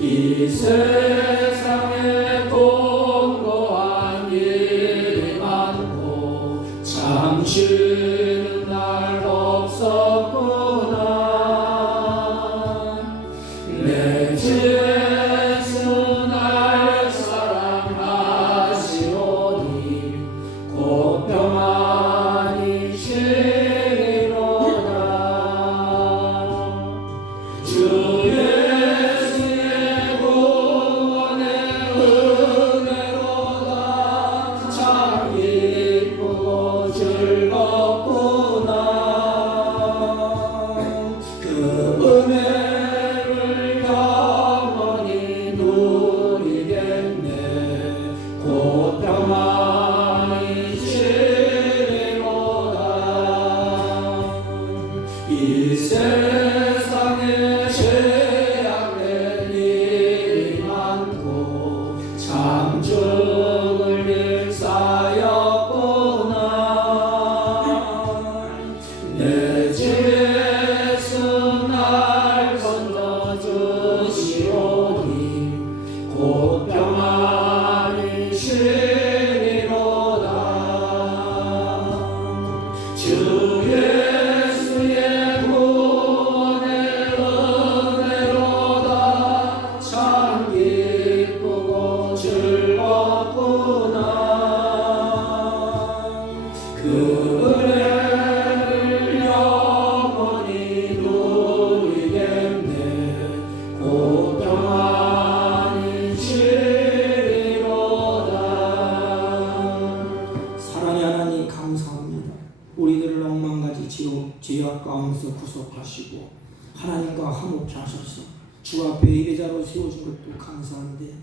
이 세상에 공고한 일이 많고 참 쉬는 날 없었구나. 내 주 예수 날 사랑하시오니 곧 평안히 쉬리로다. 주 예수의 구원의 은혜로다. 참 기쁘고 즐겁구나. 그 은혜를 영원히 누리겠네. 곧 평안히 쉬리로다. 이 세상에 죄악된 일이 많고 참 죽을 일 쌓였구나. 내 주 예수 날 건져주시오니 곧 평안히 쉬리로다. 주 예수의 구원의 은혜로다. 참 기쁘고 즐겁구나. 그 은혜를 영원히 누리겠네. 곧 평안히 쉬리로다. 사랑의 하나님 감사합니다. 우리들을 억만가지 죄악 가운데서 구속하시고 하나님과 화목케 하셔서 주 앞에 예배자로 세워준 것도 감사한데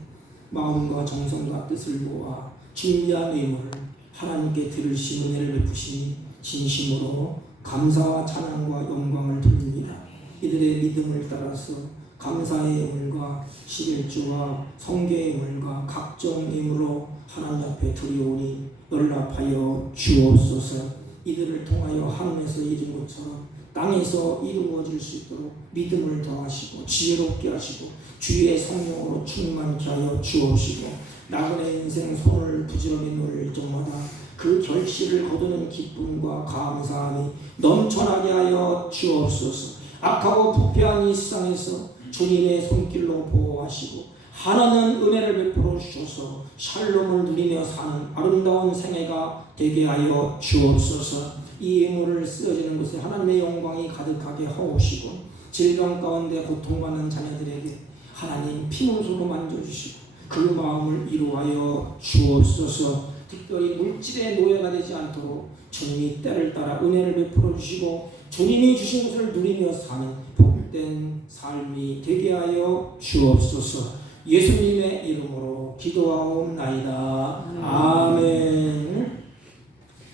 마음과 정성과 뜻을 모아 준비한 예물을 하나님께 드리신 은혜를 베푸시니 진심으로 감사와 찬양과 영광을 돌립니다. 이들의 믿음을 따라서 감사의 예물과 11조와 성계의 예물과 각종 예물로 하나님 앞에 드리오니 연락하여 주옵소서. 이들을 통하여 하늘에서 이룬 것처럼 땅에서 이루어질 수 있도록 믿음을 더하시고 지혜롭게 하시고 주의 성령으로 충만케 하여 주옵시고 나그네 인생 손을 부지런히 놓을 적마다 그 결실을 거두는 기쁨과 감사함이 넘쳐나게 하여 주옵소서. 악하고 부패한 이 세상에서 주님의 손길로 보호하시고 하나는 은혜를 베풀어 주셔서 샬롬을 누리며 사는 아름다운 생애가 되게 하여 주옵소서. 이 예물을 쓰여지는 곳에 하나님의 영광이 가득하게 하옵시고 질병 가운데 고통받는 자녀들에게 하나님 피문소로 만져주시고 그 마음을 이루하여 주옵소서. 특별히 물질의 노예가 되지 않도록 주님이 때를 따라 은혜를 베풀어 주시고 주님이 주신 것을 누리며 사는 복된 삶이 되게 하여 주옵소서. 예수님의 이름으로 기도하옵나이다. 아멘.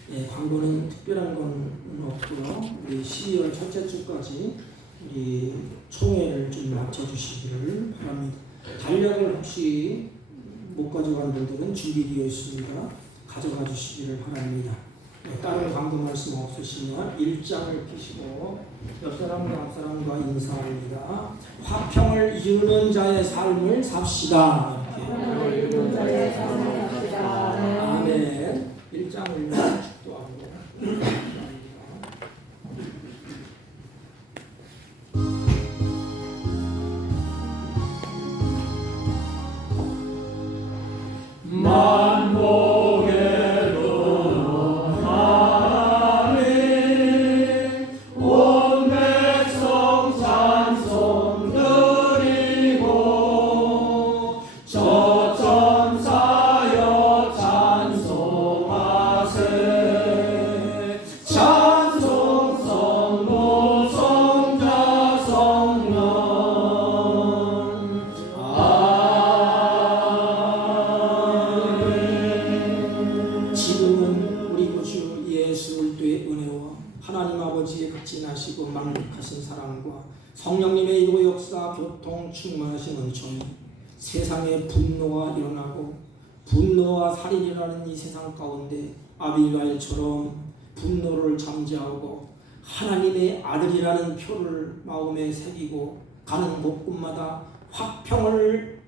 네, 광고는 특별한 건 없고요. 우리 12월 첫째 주까지 우리 총회를 좀 맞춰주시기를 바랍니다. 달력을 혹시 못 가져간 분들은 준비되어 있습니다. 가져가 주시기를 바랍니다. 네, 다른 광고 말씀 없으시면 1장을 펴시고 옆 사람과 앞 사람과 인사합니다. 화평을 이루는 자의 삶을 삽시다. 이렇게. 아멘. 1장을 축도하고 만복의 성령님의 일고 역사 교통 충만하신 은총, 세상에 분노가 일어나고 분노와 살인이 일어나는 이 세상 가운데 아비가일처럼 분노를 잠재우고 하나님의 아들이라는 표를 마음에 새기고 가는 곳곳마다 화평을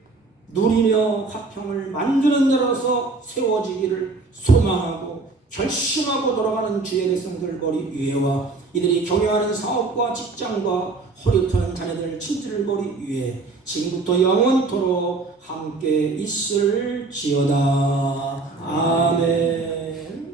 누리며 화평을 만드는 자로서 세워지기를 소망하고 결심하고 돌아가는 주의 백성들 머리 위에와 이들이 경영하는 사업과 직장과 호리토는 자녀들 친지를 머리 위에 지금부터 영원토록 함께 있을지어다. 아멘.